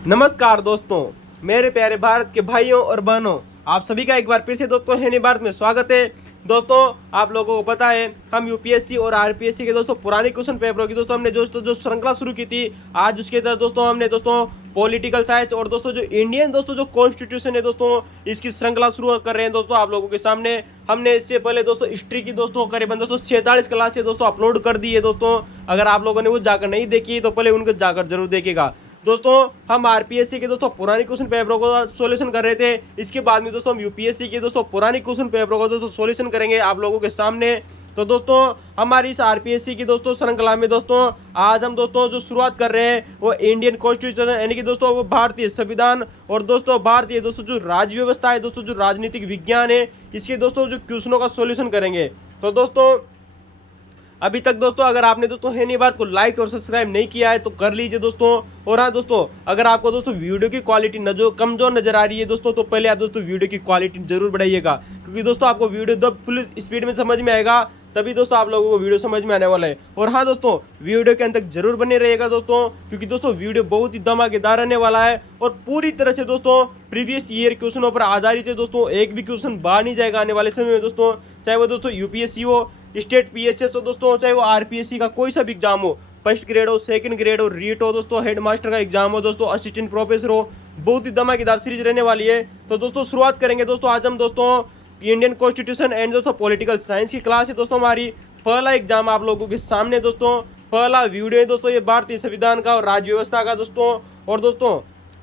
नमस्कार दोस्तों, मेरे प्यारे भारत के भाइयों और बहनों, आप सभी का एक बार फिर से दोस्तों हिंदी भारत में स्वागत है। दोस्तों, आप लोगों को पता है हम यूपीएससी और आरपीएससी के दोस्तों पुराने क्वेश्चन पेपरों की दोस्तों हमने जो श्रृंखला शुरू की थी। आज उसके तहत दोस्तों हमने दोस्तों पॉलिटिकल साइंस और दोस्तों जो इंडियन दोस्तों जो कॉन्स्टिट्यूशन है दोस्तों इसकी श्रृंखला शुरू कर रहे हैं दोस्तों आप लोगों के सामने। हमने इससे पहले दोस्तों हिस्ट्री की दोस्तों करीबन दोस्तों 46 क्लास से दोस्तों अपलोड कर दी है दोस्तों। अगर आप लोगों ने वो जाकर नहीं देखी तो पहले उनको जाकर जरूर देखेगा। दोस्तों, हम आरपीएससी के दोस्तों पुराने क्वेश्चन पेपरों को सॉल्यूशन कर रहे थे। इसके बाद में दोस्तों हम यूपीएससी के दोस्तों पुराने क्वेश्चन पेपरों को दोस्तों सॉल्यूशन करेंगे आप लोगों के सामने। तो दोस्तों, हमारी इस आरपीएससी की दोस्तों श्रृंखला में दोस्तों आज हम दोस्तों जो शुरुआत कर रहे हैं वो इंडियन कॉन्स्टिट्यूशन यानी कि दोस्तों वो भारतीय संविधान और दोस्तों भारतीय दोस्तों जो राज्य व्यवस्था है दोस्तों जो राजनीतिक विज्ञान है इसके दोस्तों जो क्वेश्चनों का सॉल्यूशन करेंगे। तो दोस्तों, अभी तक दोस्तों अगर आपने दोस्तों हिंदी बात को लाइक और सब्सक्राइब नहीं किया है तो कर लीजिए दोस्तों। और हाँ दोस्तों, अगर आपको दोस्तों वीडियो की क्वालिटी कमजोर नजर आ रही है दोस्तों तो पहले आप दोस्तों वीडियो की क्वालिटी जरूर बढ़ाइएगा, क्योंकि दोस्तों आपको वीडियो जब फुल स्पीड में समझ में आएगा तभी दोस्तों आप लोगों को वीडियो समझ में आने वाला है। और हाँ दोस्तों, वीडियो के अंत तक जरूर बने रहिएगा दोस्तों, क्योंकि दोस्तों वीडियो बहुत ही धमाकेदार रहने वाला है और पूरी तरह से दोस्तों प्रीवियस ईयर क्वेश्चनों पर आधारित है दोस्तों। एक भी क्वेश्चन बाहर नहीं जाएगा आने वाले समय में दोस्तों, चाहे वो दोस्तों यूपीएससी हो, स्टेट पीएसएस हो दोस्तों, चाहे वो आरपीएससी का कोई सा भी एग्जाम हो, फर्स्ट ग्रेड हो, सेकंड ग्रेड हो, रीट हो दोस्तों, हेड मास्टर का एग्जाम हो दोस्तों, असिस्टेंट प्रोफेसर हो, बहुत ही धमाकेदार सीरीज रहने वाली है। तो दोस्तों शुरुआत करेंगे दोस्तों आज हम दोस्तों इंडियन कॉन्स्टिट्यूशन एंड दोस्तों पॉलिटिकल साइंस की क्लास है दोस्तों हमारी। पहला एग्जाम आप लोगों के सामने दोस्तों, पहला वीडियो है दोस्तों ये भारतीय संविधान का और राज्य व्यवस्था का दोस्तों। और दोस्तों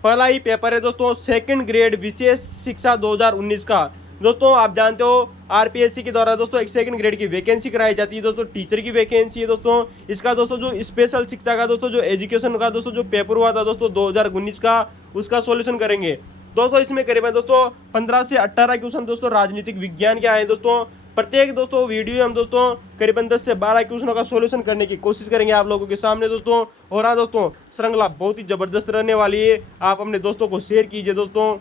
पहला ही पेपर है दोस्तों सेकंड ग्रेड विशेष शिक्षा 2019 का। दोस्तों आप जानते हो आरपीएससी के द्वारा दोस्तों एक सेकंड ग्रेड की वैकेंसी कराई जाती है दोस्तों, टीचर की वैकेंसी है दोस्तों। इसका दोस्तों जो स्पेशल शिक्षा का दोस्तों जो एजुकेशन का दोस्तों जो पेपर हुआ था दोस्तों 2019 का, उसका सॉल्यूशन करेंगे दोस्तों। इसमें करीबन दोस्तों 15 से 18 क्वेश्चन दोस्तों राजनीतिक विज्ञान के आए दोस्तों। प्रत्येक दोस्तों वीडियो हम दोस्तों करीबन 10 से 12 क्वेश्चनों का सॉल्यूशन करने की कोशिश करेंगे आप लोगों के सामने दोस्तों। और हाँ दोस्तों, श्रृंखला बहुत ही जबरदस्त रहने वाली है, आप अपने दोस्तों को शेयर कीजिए दोस्तों।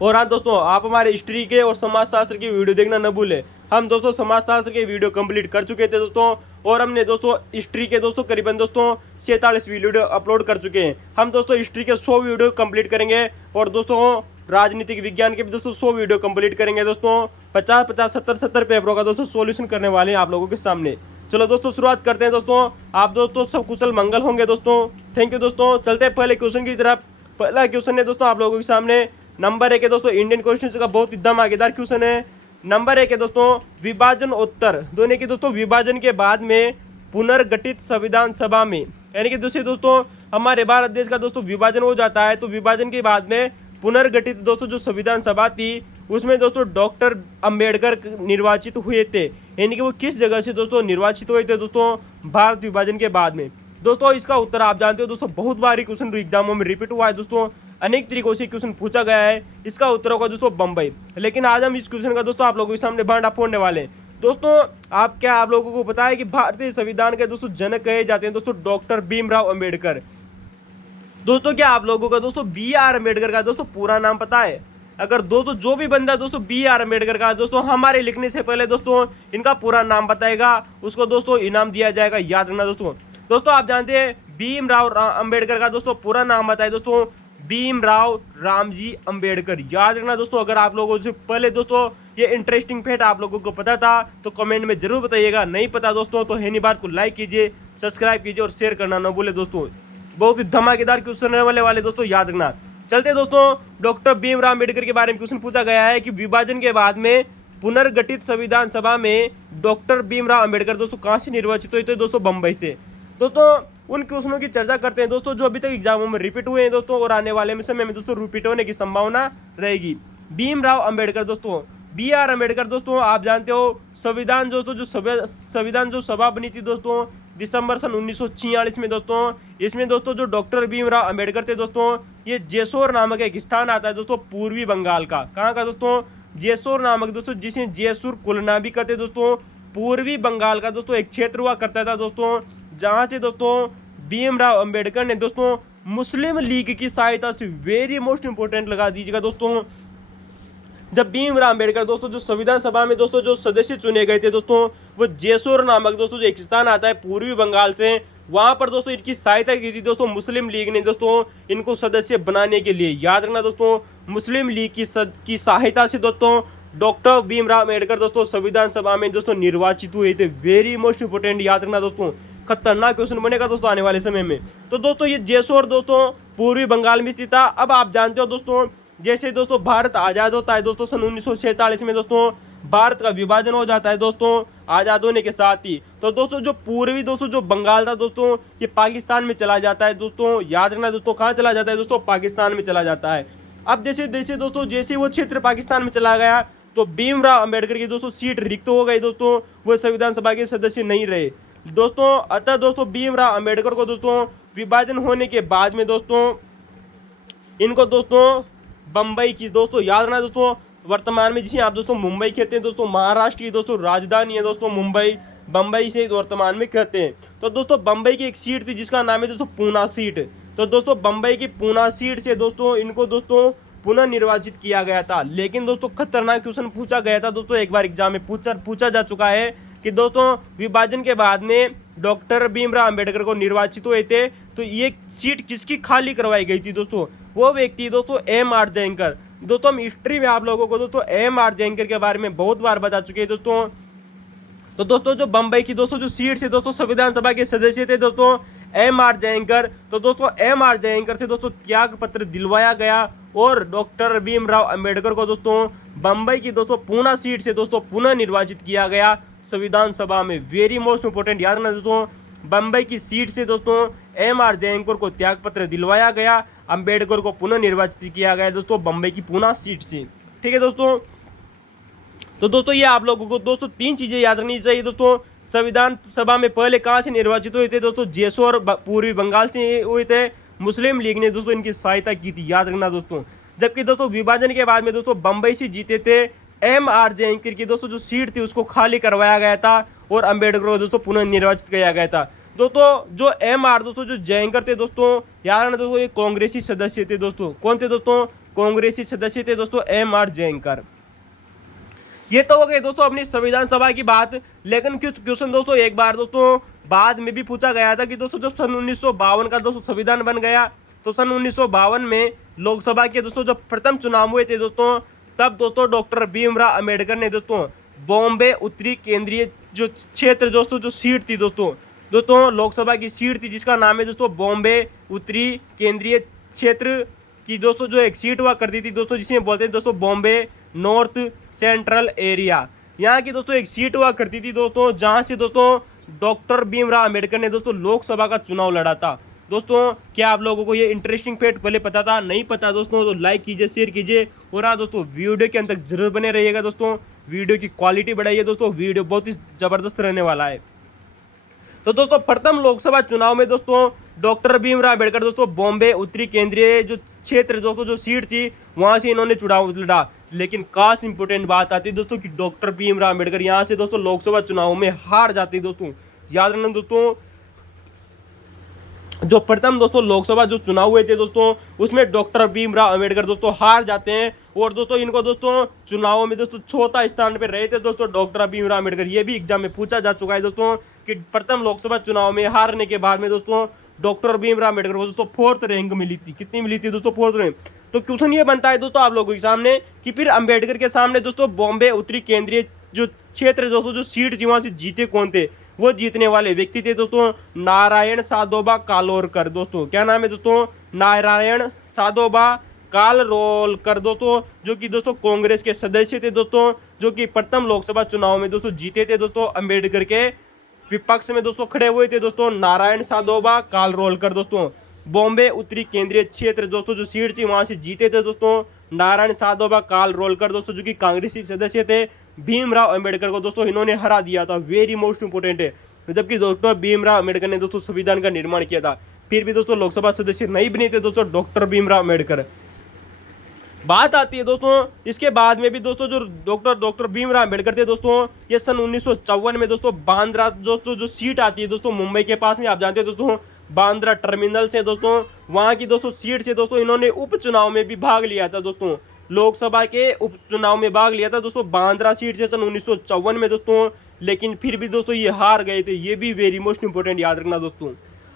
और हाँ दोस्तों, आप हमारे हिस्ट्री के और समाजशास्त्र की वीडियो देखना न भूलें। हम दोस्तों समाजशास्त्र के वीडियो कंप्लीट कर चुके थे दोस्तों, और हमने दोस्तों हिस्ट्री के दोस्तों करीबन दोस्तों 47 वीडियो अपलोड कर चुके हैं। हम दोस्तों हिस्ट्री के 100 वीडियो कंप्लीट करेंगे और दोस्तों राजनीतिक विज्ञान के भी दोस्तों 100 वीडियो कंप्लीट करेंगे दोस्तों। 50-50 70-70 पेपरों का दोस्तों सॉल्यूशन करने वाले हैं आप लोगों के सामने। चलो दोस्तों शुरुआत करते हैं दोस्तों। आप दोस्तों सब कुशल मंगल होंगे दोस्तों। थैंक यू दोस्तों। चलते हैं पहले क्वेश्चन की तरफ। पहला क्वेश्चन है दोस्तों आप लोगों के सामने नंबर 1 है दोस्तों, इंडियन कॉन्स्टिट्यूशन का बहुत ही धमाकेदार क्वेश्चन है। नंबर 1 है दोस्तों, विभाजन उत्तर दोनों की दोस्तों विभाजन के बाद में पुनर्गठित संविधान सभा में, यानी कि दूसरे दोस्तों हमारे भारत देश का दोस्तों विभाजन हो जाता है तो विभाजन के बाद में पुनर्गठित दोस्तों जो संविधान सभा थी उसमें दोस्तों डॉक्टर अंबेडकर निर्वाचित हुए थे। यानी कि वो किस जगह से दोस्तों निर्वाचित हुए थे दोस्तों, भारत विभाजन के बाद में दोस्तों। इसका उत्तर आप जानते हो दोस्तों, बहुत बार क्वेश्चन एग्जामों में रिपीट हुआ है दोस्तों, अनेक तरीकों से क्वेश्चन पूछा गया है। इसका उत्तर होगा दोस्तों बम्बई। लेकिन आज हम इस क्वेश्चन का दोस्तों आप लोगों के सामने भांडा फोड़ने वाले हैं दोस्तों। आप लोगों को पता है कि भारतीय संविधान के दोस्तों जनक कहे जाते हैं दोस्तों डॉक्टर भीमराव अंबेडकर। दोस्तों क्या आप लोगों का दोस्तों BR अम्बेडकर का दोस्तों पूरा नाम पता है? अगर दोस्तों जो भी बंदा दोस्तों BR अम्बेडकर का दोस्तों हमारे लिखने से पहले दोस्तों इनका पूरा नाम बताएगा उसको दोस्तों इनाम दिया जाएगा, याद रखना दोस्तों। दोस्तों आप जानते हैं भीमराव अंबेडकर का दोस्तों पूरा नाम बताए दोस्तों, भीमराव रामजी अंबेडकर, याद रखना दोस्तों। अगर आप लोगों से पहले दोस्तों ये इंटरेस्टिंग फैक्ट आप लोगों को पता था तो कमेंट में जरूर बताइएगा, नहीं पता दोस्तों तो हिंदी बात को लाइक कीजिए, सब्सक्राइब कीजिए और शेयर करना न भूले दोस्तों। बहुत ही धमाकेदार क्वेश्चन रहने वाले दोस्तों, याद रखना। चलते दोस्तों, डॉक्टर भीमराव अंबेडकर के बारे में क्वेश्चन पूछा गया है कि विभाजन के बाद में पुनर्गठित संविधान सभा में डॉक्टर भीमराव अंबेडकर दोस्तों कहाँ से निर्वाचित हुए थे दोस्तों, बम्बई से। दोस्तों उन क्वेश्चनों की चर्चा करते हैं दोस्तों जो अभी तक एग्जामों में रिपीट हुए हैं दोस्तों, और आने वाले में समय में दोस्तों रिपीट होने की संभावना रहेगी। भीमराव अंबेडकर दोस्तों, BR अम्बेडकर दोस्तों आप जानते हो संविधान दोस्तों जो संविधान जो सभा बनी थी दोस्तों दिसंबर सन 1946 में दोस्तों। इसमें दोस्तों जो डॉक्टर भीमराव अंबेडकर थे दोस्तों, ये जेसोर नामक एक स्थान आता है दोस्तों पूर्वी बंगाल का। कहाँ का दोस्तों? जेसोर नामक दोस्तों, जिसे जयसुर कुलना भी कहते दोस्तों, पूर्वी बंगाल का दोस्तों एक क्षेत्र हुआ करता था दोस्तों, जहाँ से दोस्तों भीमराव अंबेडकर ने दोस्तों मुस्लिम लीग की सहायता से, वेरी मोस्ट इंपोर्टेंट लगा दीजिएगा दोस्तों, जब भीमराव अंबेडकर दोस्तों जो संविधान सभा में दोस्तों जो सदस्य चुने गए थे दोस्तों, वो जेसोर नामक दोस्तों जो एक स्थान आता है पूर्वी बंगाल से, वहां पर दोस्तों इनकी सहायता की थी दोस्तों मुस्लिम लीग ने दोस्तों इनको सदस्य बनाने के लिए। याद रखना दोस्तों, मुस्लिम लीग की सहायता से दोस्तों डॉक्टर भीमराव अम्बेडकर दोस्तों संविधान सभा में दोस्तों निर्वाचित हुए थे। वेरी मोस्ट इंपोर्टेंट, याद रखना दोस्तों, खतरनाक क्वेश्चन बनेगा दोस्तों आने वाले समय में। तो दोस्तों ये जेसोर दोस्तों पूर्वी बंगाल में स्थित था। अब आप जानते हो दोस्तों, जैसे दोस्तों भारत आज़ाद होता है दोस्तों सन 1947 में दोस्तों भारत का विभाजन हो जाता है दोस्तों आज़ाद होने के साथ ही। तो दोस्तों जो पूर्वी दोस्तों जो बंगाल था दोस्तों ये पाकिस्तान में चला जाता है दोस्तों। याद रखना दोस्तों, कहाँ चला जाता है दोस्तों? पाकिस्तान में चला जाता है। अब जैसे जैसे दोस्तों जैसे वो क्षेत्र पाकिस्तान में चला गया तो भीमराव अम्बेडकर की दोस्तों सीट रिक्त हो गई दोस्तों, वो संविधान सभा के सदस्य नहीं रहे दोस्तों। अतः दोस्तों भीमराव अम्बेडकर को दोस्तों विभाजन होने के बाद में दोस्तों इनको दोस्तों बम्बई की दोस्तों, याद रखना दोस्तों, वर्तमान में जिसे आप दोस्तों मुंबई कहते हैं दोस्तों, महाराष्ट्र की दोस्तों राजधानी है दोस्तों मुंबई, बम्बई से वर्तमान में कहते हैं। तो दोस्तों बम्बई की एक सीट थी जिसका नाम है दोस्तों पूना सीट। तो दोस्तों बम्बई की पूना सीट से दोस्तों इनको दोस्तों पुनः निर्वाचित किया गया था। लेकिन दोस्तों खतरनाक क्वेश्चन पूछा गया था दोस्तों, एक बार एग्जाम में पूछा जा चुका है कि दोस्तों विभाजन के बाद में डॉक्टर भीमराव अम्बेडकर को निर्वाचित हुए थे तो ये सीट किसकी खाली करवाई गई थी दोस्तों? वो व्यक्ति दोस्तों M.R. जयंकर। दोस्तों हम हिस्ट्री में आप लोगों को दोस्तों M.R. जयंकर के बारे में बहुत बार बता चुके हैं दोस्तों। तो दोस्तों जो बम्बई की दोस्तों जो सीट से दोस्तों संविधान सभा के सदस्य थे दोस्तों M.R. जयंकर। तो दोस्तों M.R. जयंकर से दोस्तों त्याग पत्र दिलवाया गया और डॉक्टर भीमराव अम्बेडकर को दोस्तों बम्बई की दोस्तों पूना सीट से दोस्तों पुनः निर्वाचित किया गया संविधान सभा में। वेरी मोस्ट इंपोर्टेंट, याद रखना दोस्तों, बम्बई की सीट से दोस्तों M.R. जयंकर को त्याग पत्र दिलवाया गया, अम्बेडकर को पुनः निर्वाचित किया गया दोस्तों बम्बई की पूना सीट से। ठीक है दोस्तों, तो दोस्तों ये आप लोगों को दोस्तों 3 चीज़ें याद रखनी चाहिए दोस्तों। संविधान सभा में पहले कहाँ से निर्वाचित हुए थे दोस्तों? जेसोर पूर्वी बंगाल से हुए थे। मुस्लिम लीग ने दोस्तों इनकी सहायता की थी, याद रखना दोस्तों। जबकि दोस्तों विभाजन के बाद में दोस्तों बम्बई से जीते थे M.R. जयंकर की दोस्तों जो सीट थी उसको खाली करवाया गया था और अम्बेडकर को दोस्तों पुनः निर्वाचित किया गया था। दोस्तों जो M.R. दोस्तों जो जयंकर थे दोस्तों, याद रखना दोस्तों, ये कांग्रेसी सदस्य थे दोस्तों। कौन थे दोस्तों? कांग्रेसी सदस्य थे दोस्तों M.R. जयंकर। ये तो हो गए दोस्तों अपनी संविधान सभा की बात। लेकिन कुछ क्वेश्चन दोस्तों एक बार दोस्तों बाद में भी पूछा गया था कि दोस्तों जब सन 1952 का दोस्तों संविधान बन गया तो सन 1952 में लोकसभा के दोस्तों जब प्रथम चुनाव हुए थे दोस्तों, तब दोस्तों डॉक्टर भीमराव अम्बेडकर ने दोस्तों बॉम्बे उत्तरी केंद्रीय जो क्षेत्र दोस्तों जो सीट थी दोस्तों लोकसभा की सीट थी जिसका नाम है दोस्तों बॉम्बे उत्तरी केंद्रीय क्षेत्र की दोस्तों जो एक सीट हुआ करती थी दोस्तों जिसे बोलते हैं दोस्तों बॉम्बे नॉर्थ सेंट्रल एरिया। यहाँ की दोस्तों एक सीट हुआ करती थी दोस्तों जहाँ से दोस्तों डॉक्टर भीमराव अम्बेडकर ने दोस्तों लोकसभा का चुनाव लड़ा था। दोस्तों क्या आप लोगों को ये इंटरेस्टिंग फैक्ट पहले पता था? नहीं पता दोस्तों तो लाइक कीजिए, शेयर कीजिए और हाँ दोस्तों वीडियो के अंत तक जरूर बने रहिएगा दोस्तों। वीडियो की क्वालिटी बढ़ाइए दोस्तों, वीडियो बहुत ही ज़बरदस्त रहने वाला है। तो दोस्तों प्रथम लोकसभा चुनाव में दोस्तों डॉक्टर भीमराव अम्बेडकर दोस्तों बॉम्बे उत्तरी केंद्रीय जो क्षेत्र दोस्तों जो सीट थी वहाँ से इन्होंने चुनाव लड़ा। लेकिन खास इंपॉर्टेंट बात आती है दोस्तों कि डॉक्टर भीमराव अम्बेडकर यहाँ से दोस्तों लोकसभा चुनाव में हार जाते हैं दोस्तों। याद रखना दोस्तों, जो प्रथम दोस्तों लोकसभा जो चुनाव हुए थे दोस्तों उसमें डॉक्टर भीमराव अम्बेडकर दोस्तों हार जाते हैं और दोस्तों इनको दोस्तों चुनावों में दोस्तों चौथा स्थान पे रहे थे दोस्तों डॉक्टर भीमराव अम्बेडकर। ये भी एग्जाम में पूछा जा चुका है दोस्तों कि प्रथम लोकसभा चुनाव में हारने के बाद में दोस्तों डॉक्टर भीमराव अम्बेडकर को दोस्तों 4th रैंक मिली थी। कितनी मिली थी दोस्तों? 4th rank. तो क्वेश्चन ये बनता है दोस्तों आप लोगों के सामने कि फिर अम्बेडकर के सामने दोस्तों बॉम्बे उत्तरी केंद्रीय जो क्षेत्र दोस्तों जो सीट थी वहाँ से जीते कौन थे? वो जीतने वाले व्यक्ति थे दोस्तों नारायण साधोबा कालोरकर। दोस्तों क्या नाम है दोस्तों? नारायण साधोबा कालरोलकर दोस्तों, जो कि दोस्तों कांग्रेस के सदस्य थे दोस्तों, जो कि प्रथम लोकसभा चुनाव में दोस्तों जीते थे दोस्तों। अम्बेडकर के विपक्ष में दोस्तों खड़े हुए थे दोस्तों नारायण साधोबा कालरोलकर। दोस्तों बॉम्बे उत्तरी केंद्रीय क्षेत्र दोस्तों जो सीट थी वहाँ से जीते थे दोस्तों नारायण साधोबा कालरोलकर दोस्तों, जो कि कांग्रेसी सदस्य थे। भीमराव अम्बेडकर को दोस्तों इन्होंने हरा दिया था। वेरी मोस्ट इंपोर्टेंट है। जबकि डॉक्टर भीमराव अम्बेडकर ने दोस्तों संविधान का निर्माण किया था, फिर भी दोस्तों लोकसभा सदस्य नहीं बने थे दोस्तों डॉक्टर भीमराव अम्बेडकर। बात आती है दोस्तों इसके बाद में भी दोस्तों जो डॉक्टर भीमराव अम्बेडकर थे दोस्तों, ये सन 1954 में दोस्तों बांद्रा दोस्तों जो सीट आती है दोस्तों मुंबई के पास में, आप जानते हैं दोस्तों बांद्रा टर्मिनल से दोस्तों वहाँ की दोस्तों सीट से दोस्तों इन्होंने उपचुनाव में भी भाग लिया था दोस्तों। लोकसभा के उपचुनाव में भाग लिया था दोस्तों बांद्रा सीट से सन 1954 में दोस्तों, लेकिन फिर भी दोस्तों ये हार गए थे। ये भी वेरी मोस्ट इंपोर्टेंट याद रखना दोस्तों।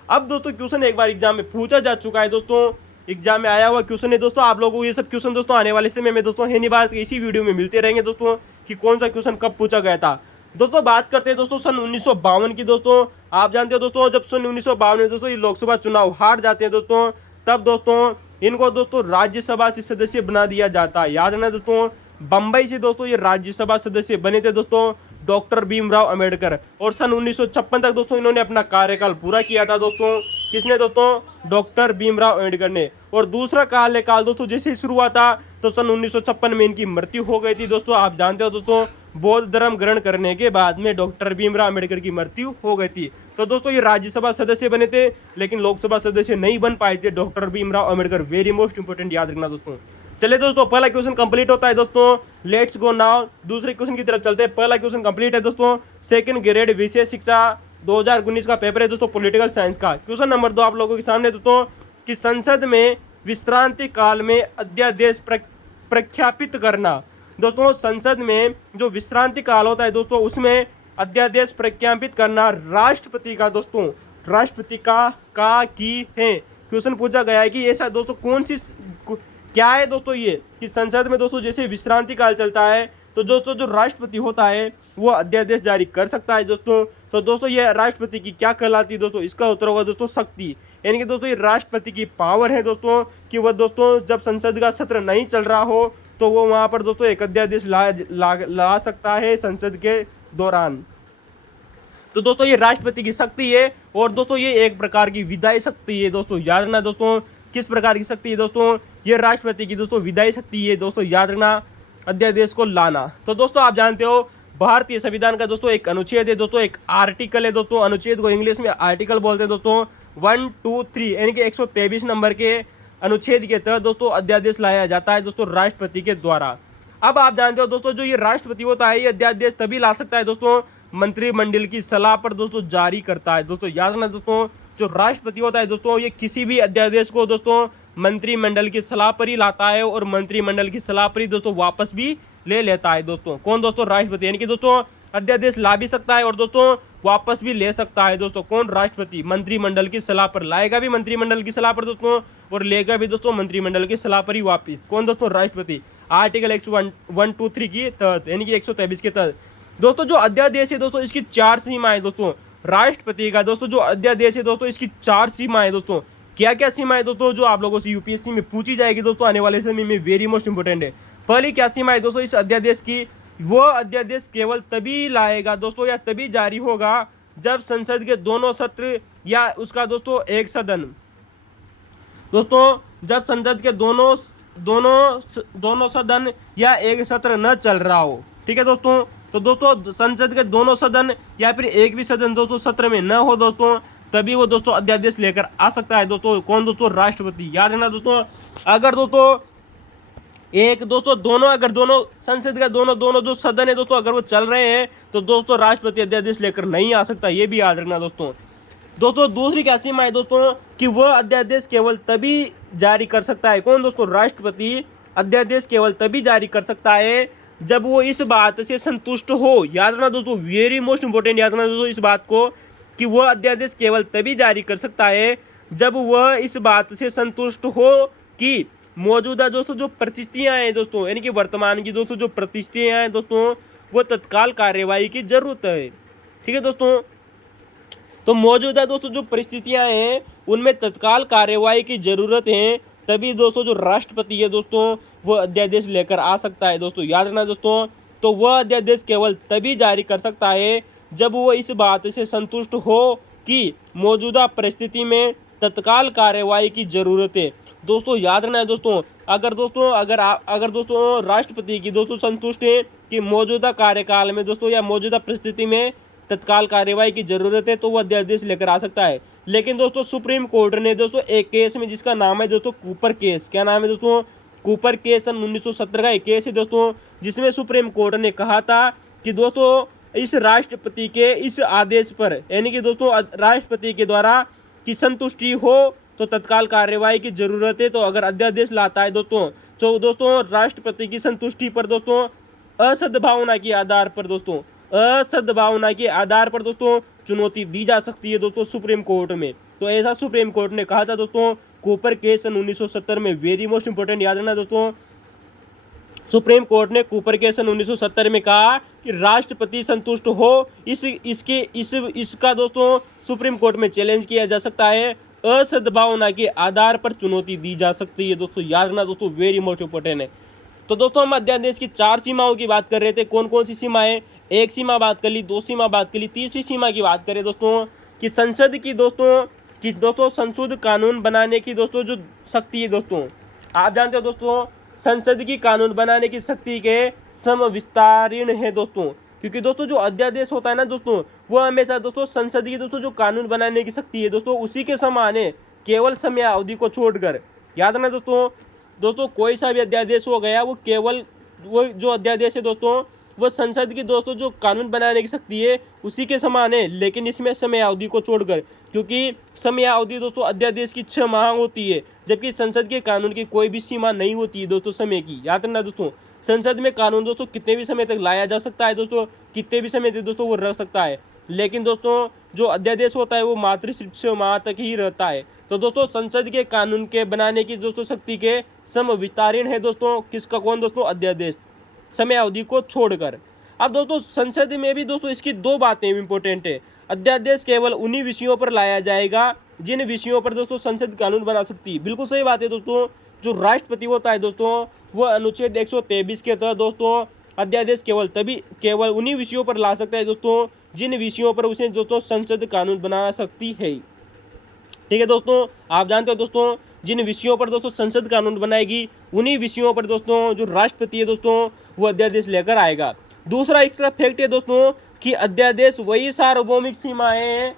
अब दोस्तों क्वेश्चन एक बार एग्जाम में पूछा जा चुका है दोस्तों, एग्जाम में आया हुआ क्वेश्चन है दोस्तों। आप लोगों को ये सब क्वेश्चन दोस्तों आने वाले समय में दोस्तों है नहीं बात इसी वीडियो में मिलते रहेंगे दोस्तों कि कौन सा क्वेश्चन कब पूछा गया था। दोस्तों बात करते हैं दोस्तों सन 1952 की। दोस्तों आप जानते हो दोस्तों जब सन 1952 में दोस्तों ये लोकसभा चुनाव हार जाते हैं दोस्तों, तब दोस्तों इनको दोस्तों राज्यसभा से सदस्य बना दिया जाता है। याद रखना दोस्तों, बम्बई से दोस्तों ये राज्यसभा सदस्य बने थे दोस्तों डॉक्टर भीमराव अंबेडकर, और सन 1956 तक दोस्तों इन्होंने अपना कार्यकाल पूरा किया था दोस्तों। किसने दोस्तों? डॉक्टर भीमराव अंबेडकर ने। और दूसरा कार्यकाल दोस्तों जैसे ही शुरू हुआ था तो सन 1956 में इनकी मृत्यु हो गई थी दोस्तों। आप जानते हो दोस्तों बौद्ध धर्म ग्रहण करने के बाद में डॉक्टर भीमराव अंबेडकर की मृत्यु हो गई थी। तो दोस्तों ये राज्यसभा सदस्य बने थे लेकिन लोकसभा सदस्य नहीं बन पाए थे doctor Bhimrao Ambedkar. Very most important, याद रखना दोस्तों। चलिए दोस्तों पहला क्वेश्चन कंप्लीट होता है दोस्तों। लेट्स गो नाउ दूसरे क्वेश्चन की तरफ चलते हैं। पहला क्वेश्चन कंप्लीट है दोस्तों। सेकंड ग्रेड विशेष शिक्षा 2019 का पेपर है दोस्तों पॉलिटिकल साइंस का। क्वेश्चन नंबर 2 आप लोगों के सामने दोस्तों कि संसद में विश्रांति काल में अध्यादेश प्रख्यापित करना। दोस्तों संसद में जो विश्रांति काल होता है दोस्तों उसमें अध्यादेश प्रख्यापित करना राष्ट्रपति का दोस्तों, राष्ट्रपति का की है। क्वेश्चन पूछा गया है कि ऐसा दोस्तों कौन सी क्या है दोस्तों ये कि संसद में दोस्तों जैसे विश्रांति काल चलता है तो दोस्तों जो राष्ट्रपति होता है वो अध्यादेश जारी कर सकता है दोस्तों। तो दोस्तों ये राष्ट्रपति की क्या कहलाती है दोस्तों? इसका उत्तर होगा दोस्तों शक्ति। यानी कि दोस्तों ये राष्ट्रपति की पावर है दोस्तों कि वह दोस्तों जब संसद का सत्र नहीं चल रहा हो तो वो वहाँ पर दोस्तों एक अध्यादेश ला सकता है संसद के दौरान। तो दोस्तों ये राष्ट्रपति की शक्ति है और दोस्तों ये एक प्रकार की विधायी शक्ति है दोस्तों। याद रखना दोस्तों किस प्रकार की शक्ति है दोस्तों? ये राष्ट्रपति की दोस्तों विधायी शक्ति है दोस्तों। याद रखना अध्यादेश को लाना। तो दोस्तों आप जानते हो भारतीय संविधान का दोस्तों एक अनुच्छेद है दोस्तों, एक आर्टिकल है दोस्तों। अनुच्छेद को इंग्लिश में आर्टिकल बोलते हैं दोस्तों। 1, 2, 3 यानी कि 123 नंबर के अनुच्छेद के तहत दोस्तों अध्यादेश लाया जाता है दोस्तों राष्ट्रपति के द्वारा। अब आप जानते हो दोस्तों जो ये राष्ट्रपति होता है ये अध्यादेश तभी ला सकता है दोस्तों मंत्रिमंडल की सलाह पर दोस्तों जारी करता है दोस्तों। याद रखना दोस्तों जो राष्ट्रपति होता है दोस्तों ये किसी भी अध्यादेश को दोस्तों मंत्रिमंडल की सलाह पर ही लाता है और मंत्रिमंडल की सलाह पर ही दोस्तों वापस भी ले लेता है दोस्तों। कौन दोस्तों? राष्ट्रपति। यानी कि दोस्तों अध्यादेश ला भी सकता है और दोस्तों वापस भी ले सकता है दोस्तों। कौन? राष्ट्रपति। मंत्रिमंडल की सलाह पर लाएगा भी मंत्रिमंडल की सलाह पर दोस्तों और लेगा भी दोस्तों मंत्रिमंडल की सलाह पर ही वापिस। कौन दोस्तों? राष्ट्रपति। आर्टिकल 123 के तहत यानी कि 123 के तहत दोस्तों जो अध्यादेश है दोस्तों इसकी 4 सीमाएं दोस्तों। राष्ट्रपति का दोस्तों जो अध्यादेश है दोस्तों इसकी 4 सीमाएं दोस्तों। क्या क्या सीमाएं दोस्तों जो आप लोगों से यूपीएससी में पूछी जाएगी दोस्तों आने वाले समय में, वेरी मोस्ट इंपोर्टेंट है। पहली क्या सीमा है दोस्तों इस अध्यादेश की? वो अध्यादेश केवल तभी लाएगा दोस्तों या तभी जारी होगा जब संसद के दोनों सत्र या उसका दोस्तों एक सदन दोस्तों जब संसद के दोनों सदन या एक सत्र न चल रहा हो। ठीक है दोस्तों। तो दोस्तों संसद के दोनों सदन या फिर एक भी सदन दोस्तों सत्र में न हो दोस्तों तभी वो दोस्तों अध्यादेश लेकर आ सकता है दोस्तों। कौन दोस्तों? राष्ट्रपति। याद रखना दोस्तों अगर दोस्तों अगर दोनों संसद का दोनों जो सदन है दोस्तों अगर वो चल रहे हैं तो दोस्तों राष्ट्रपति अध्यादेश लेकर नहीं आ सकता, ये भी याद रखना दोस्तों। दोस्तों दूसरी क्या सीमा है दोस्तों कि वह अध्यादेश केवल तभी जारी कर सकता है। कौन दोस्तों? राष्ट्रपति अध्यादेश केवल तभी जारी कर सकता है जब वो इस बात से संतुष्ट हो। याद रखना दोस्तों वेरी मोस्ट इंपोर्टेंट, याद रखना दोस्तों इस बात को कि वह अध्यादेश केवल तभी जारी कर सकता है जब वह इस बात से संतुष्ट हो कि मौजूदा दोस्तों जो परिस्थितियाँ हैं दोस्तों यानी कि वर्तमान की दोस्तों जो परिस्थितियाँ हैं दोस्तों वो तत्काल कार्यवाही की जरूरत है। ठीक है दोस्तों। तो मौजूदा दोस्तों जो परिस्थितियाँ हैं उनमें तत्काल कार्यवाही की जरूरत है, तभी दोस्तों जो राष्ट्रपति है दोस्तों वह अध्यादेश लेकर आ सकता है दोस्तों। याद रखना दोस्तों तो वह अध्यादेश केवल तभी जारी कर सकता है जब वो इस बात से संतुष्ट हो कि मौजूदा परिस्थिति में तत्काल कार्यवाही की जरूरत है दोस्तों। याद रखना है दोस्तों अगर दोस्तों राष्ट्रपति की दोस्तों संतुष्ट है कि मौजूदा कार्यकाल में दोस्तों या मौजूदा परिस्थिति में तत्काल कार्यवाही की जरूरत है तो वह अध्यादेश लेकर आ सकता है। लेकिन दोस्तों सुप्रीम कोर्ट ने दोस्तों एक केस में जिसका नाम है दोस्तों कूपर केस, क्या नाम है दोस्तों? कूपर केस सन 1970 का एक केस है दोस्तों जिसमें सुप्रीम कोर्ट ने कहा था कि दोस्तों इस राष्ट्रपति के इस आदेश पर यानी कि दोस्तों राष्ट्रपति के द्वारा की संतुष्टि हो तो तत्काल कार्यवाही की जरूरत है। तो अगर अध्यादेश लाता है दोस्तों तो दोस्तों राष्ट्रपति की संतुष्टि पर दोस्तों असद्भावना के आधार पर दोस्तों असद्भावना के आधार पर दोस्तों चुनौती दी जा सकती है दोस्तों सुप्रीम कोर्ट में। तो ऐसा सुप्रीम कोर्ट ने कहा था दोस्तों कूपर केस सन 1970 में। वेरी मोस्ट इंपोर्टेंट याद रखना दोस्तों, सुप्रीम कोर्ट ने कूपर के सन 1970 में कहा कि राष्ट्रपति संतुष्ट हो इसका दोस्तों सुप्रीम कोर्ट में चैलेंज किया जा सकता है। असद्भावना के आधार पर चुनौती दी जा सकती है दोस्तों, याद रखना दोस्तों, वेरी मोस्ट इंपोर्टेंट है। तो दोस्तों हम अध्यादेश की 4 सीमाओं की बात कर रहे थे। कौन कौन सी सीमाएं? एक सीमा बात कर ली, 2 सीमा बात कर ली, तीसरी सीमा की बात करें दोस्तों कि संसद की दोस्तों संशोधित कानून बनाने की दोस्तों जो शक्ति है दोस्तों, आप जानते हो दोस्तों संसद की कानून बनाने की शक्ति के समविस्तारीण है दोस्तों, क्योंकि दोस्तों जो अध्यादेश होता है ना दोस्तों, वो हमेशा दोस्तों संसद की दोस्तों जो कानून बनाने की शक्ति है दोस्तों उसी के समान है, केवल समय अवधि को छोड़कर। याद रखना दोस्तों कोई सा भी अध्यादेश हो गया वो केवल वो जो अध्यादेश है दोस्तों वो संसद की दोस्तों जो कानून बनाने की शक्ति है उसी के समान है, लेकिन इसमें समय अवधि को छोड़कर, क्योंकि समय अवधि दोस्तों अध्यादेश की 6 माह होती है, जबकि संसद के कानून की कोई भी सीमा नहीं होती है दोस्तों समय की। याद रखना दोस्तों संसद में कानून दोस्तों कितने भी समय तक लाया जा सकता है दोस्तों, कितने भी समय तक दोस्तों वो रह सकता है, लेकिन दोस्तों जो अध्यादेश होता है वो मात्र 6 माह तक ही रहता है। तो दोस्तों संसद के कानून के बनाने की दोस्तों शक्ति के समविस्तारीण है दोस्तों किसका? कौन दोस्तों? अध्यादेश, समय अवधि को छोड़कर। अब दोस्तों संसद में भी दोस्तों इसकी 2 बातें इंपॉर्टेंट है। अध्यादेश केवल उन्हीं विषयों पर लाया जाएगा जिन विषयों पर दोस्तों संसद कानून बना सकती है। बिल्कुल सही बात है दोस्तों, जो राष्ट्रपति होता है दोस्तों वो अनुच्छेद 123 के तहत दोस्तों अध्यादेश केवल उन्हीं विषयों पर ला सकता है दोस्तों जिन विषयों पर उसे दोस्तों संसद कानून बना सकती है। ठीक है दोस्तों, आप जानते हो दोस्तों जिन विषयों पर दोस्तों संसद कानून बनाएगी उन्हीं विषयों पर दोस्तों जो राष्ट्रपति है दोस्तों वो अध्यादेश लेकर आएगा। दूसरा इसका फैक्ट है दोस्तों कि अध्यादेश वही सार्वभौमिक सीमाएं,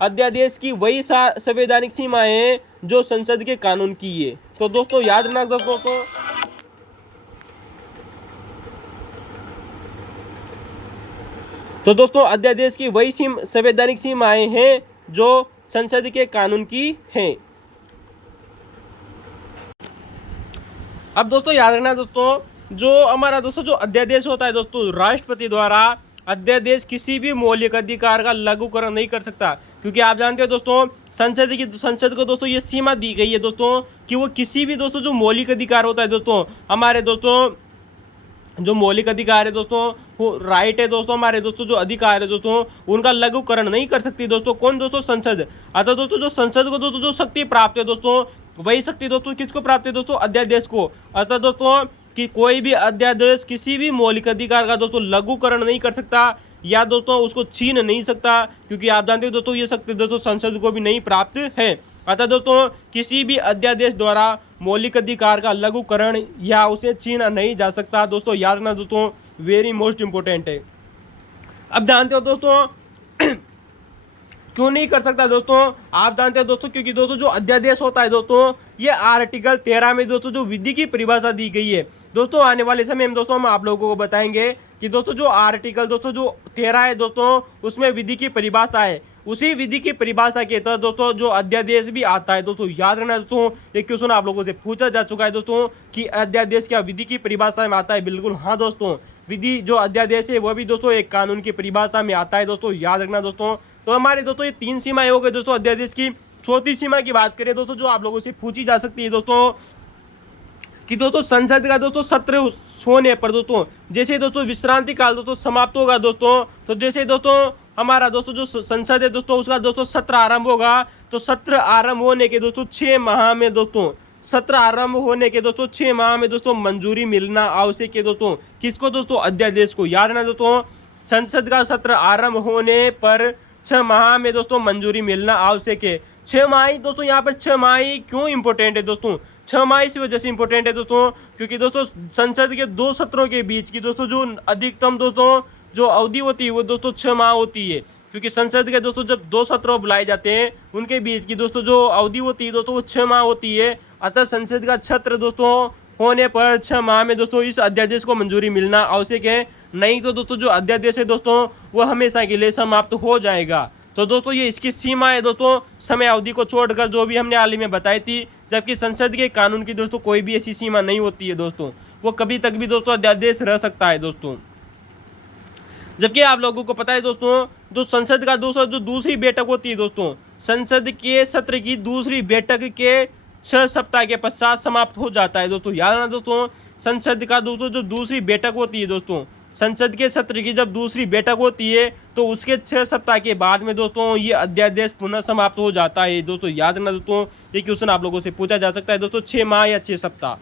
अध्यादेश की वही संवैधानिक सीमाएं जो संसद के कानून की है। तो दोस्तों याद रखना दोस्तों तो दोस्तों अध्यादेश की वही संवैधानिक सीमाएं हैं जो संसद के कानून की हैं। अब दोस्तों याद रखना दोस्तों जो हमारा दोस्तों जो अध्यादेश होता है दोस्तों राष्ट्रपति द्वारा अध्यादेश किसी भी मौलिक अधिकार का लागूकरण नहीं कर सकता, क्योंकि आप जानते हो दोस्तों संसद को दोस्तों ये सीमा दी गई है दोस्तों कि वो किसी भी दोस्तों जो मौलिक अधिकार होता है दोस्तों हमारे दोस्तों जो मौलिक अधिकार है दोस्तों वो राइट है दोस्तों, हमारे दोस्तों जो अधिकार है दोस्तों उनका लघुकरण नहीं कर सकती दोस्तों। कौन? दोस्तों संसद। अतः दोस्तों जो संसद को दोस्तों जो शक्ति प्राप्त है दोस्तों वही शक्ति दोस्तों किसको प्राप्त है दोस्तों? अध्यादेश को। अतः दोस्तों कि कोई भी अध्यादेश किसी भी मौलिक अधिकार का दोस्तों लघुकरण नहीं कर सकता या दोस्तों उसको छीन नहीं सकता, क्योंकि आप जानते हो दोस्तों ये शक्ति दोस्तों संसद को भी नहीं प्राप्त है। अतः दोस्तों किसी भी अध्यादेश द्वारा मौलिक अधिकार का लघुकरण या उसे छीना नहीं जा सकता दोस्तों, याद रखना दोस्तों, वेरी मोस्ट इंपोर्टेंट है। अब जानते हो दोस्तों क्यों नहीं कर सकता दोस्तों? आप जानते हो दोस्तों क्योंकि दोस्तों जो अध्यादेश होता है दोस्तों ये आर्टिकल 13 में दोस्तों जो विधि की परिभाषा दी गई है दोस्तों, आने वाले समय में दोस्तों हम आप लोगों को बताएंगे कि दोस्तों जो आर्टिकल दोस्तों जो 13 है दोस्तों उसमें विधि की परिभाषा है, उसी विधि की परिभाषा के तहत दोस्तों जो अध्यादेश भी आता है दोस्तों। याद रखना दोस्तों एक क्वेश्चन आप लोगों से पूछा जा चुका है दोस्तों कि अध्यादेश क्या विधि की परिभाषा में आता है? बिल्कुल हाँ दोस्तों, विधि जो अध्यादेश है वह भी दोस्तों एक कानून की परिभाषा में आता है दोस्तों, याद रखना दोस्तों। तो हमारे दोस्तों ये 3 सीमाएं हो गई दोस्तों अध्यादेश की। चौथी सीमा की बात करें दोस्तों जो आप लोगों से पूछी जा सकती है दोस्तों कि दोस्तों संसद का दोस्तों सत्र होने पर दोस्तों जैसे दोस्तों विश्रांति काल दोस्तों समाप्त होगा दोस्तों, तो जैसे दोस्तों हमारा दोस्तों जो संसद है दोस्तों उसका दोस्तों सत्र आरंभ होगा, तो सत्र आरंभ होने के दोस्तों 6 माह में दोस्तों सत्र आरंभ होने के दोस्तों 6 माह में दोस्तों मंजूरी मिलना आवश्यक है दोस्तों। किसको दोस्तों? अध्यादेश को। याद रखना दोस्तों संसद का सत्र आरंभ होने पर 6 माह में दोस्तों मंजूरी मिलना आवश्यक है। 6 माह दोस्तों यहाँ पर 6 माह क्यों इंपॉर्टेंट है दोस्तों? 6 माह इस वजह से इंपॉर्टेंट है दोस्तों क्योंकि दोस्तों संसद के 2 सत्रों के बीच की दोस्तों जो अधिकतम दोस्तों जो अवधि होती है वो दोस्तों 6 माह होती है, क्योंकि संसद के दोस्तों जब 2 सत्र बुलाए जाते हैं उनके बीच की दोस्तों जो अवधि होती है दोस्तों वो 6 माह होती है। अतः संसद का सत्र दोस्तों होने पर 6 माह में दोस्तों इस अध्यादेश को मंजूरी मिलना आवश्यक है, नहीं तो दोस्तों जो अध्यादेश है दोस्तों वो हमेशा के लिए समाप्त हो जाएगा। तो दोस्तों ये इसकी सीमा है दोस्तों समय अवधि को छोड़कर जो भी हमने हाल ही में बताई थी, जबकि संसद के कानून की दोस्तों कोई भी ऐसी सीमा नहीं होती है दोस्तों, वो कभी तक भी दोस्तों अध्यादेश रह सकता है दोस्तों। जबकि आप लोगों को पता है दोस्तों, जो संसद का दोस्तों जो दूसरी बैठक होती है दोस्तों, संसद के सत्र की दूसरी बैठक के 6 सप्ताह के पश्चात समाप्त हो जाता है दोस्तों। याद रखना दोस्तों, संसद का दोस्तों जो दूसरी बैठक होती है दोस्तों, संसद के सत्र की जब दूसरी बैठक होती है तो उसके 6 सप्ताह के बाद में दोस्तों ये अध्यादेश पुनः समाप्त हो जाता है दोस्तों। याद रखना दोस्तों, ये क्वेश्चन आप लोगों से पूछा जा सकता है दोस्तों, 6 माह या 6 सप्ताह।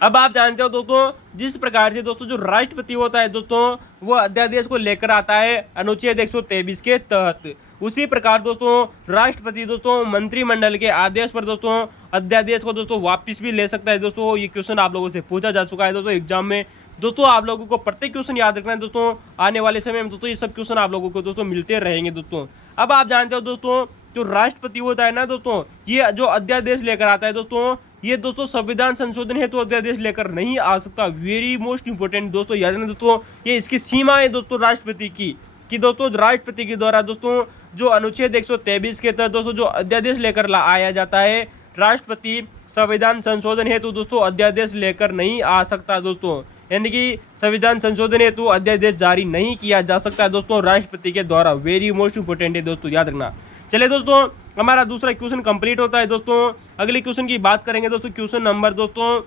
अब आप जानते हो दोस्तों, जिस प्रकार से दोस्तों जो राष्ट्रपति होता है दोस्तों, वो अध्यादेश को लेकर आता है अनुच्छेद 123 के तहत, उसी प्रकार दोस्तों राष्ट्रपति दोस्तों मंत्रिमंडल के आदेश पर दोस्तों अध्यादेश को दोस्तों वापस भी ले सकता है दोस्तों। ये क्वेश्चन आप लोगों से पूछा जा चुका है दोस्तों एग्जाम में। दोस्तों आप लोगों को प्रत्येक क्वेश्चन याद रखना है दोस्तों, आने वाले समय में दोस्तों ये सब क्वेश्चन आप लोगों को दोस्तों मिलते रहेंगे दोस्तों। अब आप जानते हो दोस्तों, जो राष्ट्रपति होता है ना दोस्तों, ये जो अध्यादेश लेकर आता है दोस्तों, ये दोस्तों संविधान संशोधन हेतु तो अध्यादेश लेकर नहीं आ सकता। वेरी मोस्ट इंपोर्टेंट दोस्तों, याद रखना दोस्तों, ये इसकी सीमा है दोस्तों राष्ट्रपति की, कि दोस्तों राष्ट्रपति के द्वारा दोस्तों जो अनुच्छेद 123 के तहत दोस्तों जो अध्यादेश लेकर आया जाता है, राष्ट्रपति संविधान संशोधन हेतु दोस्तों अध्यादेश लेकर नहीं आ सकता दोस्तों। यानी कि संविधान संशोधन हेतु अध्यादेश जारी नहीं किया जा सकता है दोस्तों राष्ट्रपति के द्वारा। वेरी मोस्ट इंपोर्टेंट है दोस्तों, याद रखना। चलिए दोस्तों, हमारा दूसरा क्वेश्चन कंप्लीट होता है दोस्तों। अगले क्वेश्चन की बात करेंगे दोस्तों, क्वेश्चन नंबर दोस्तों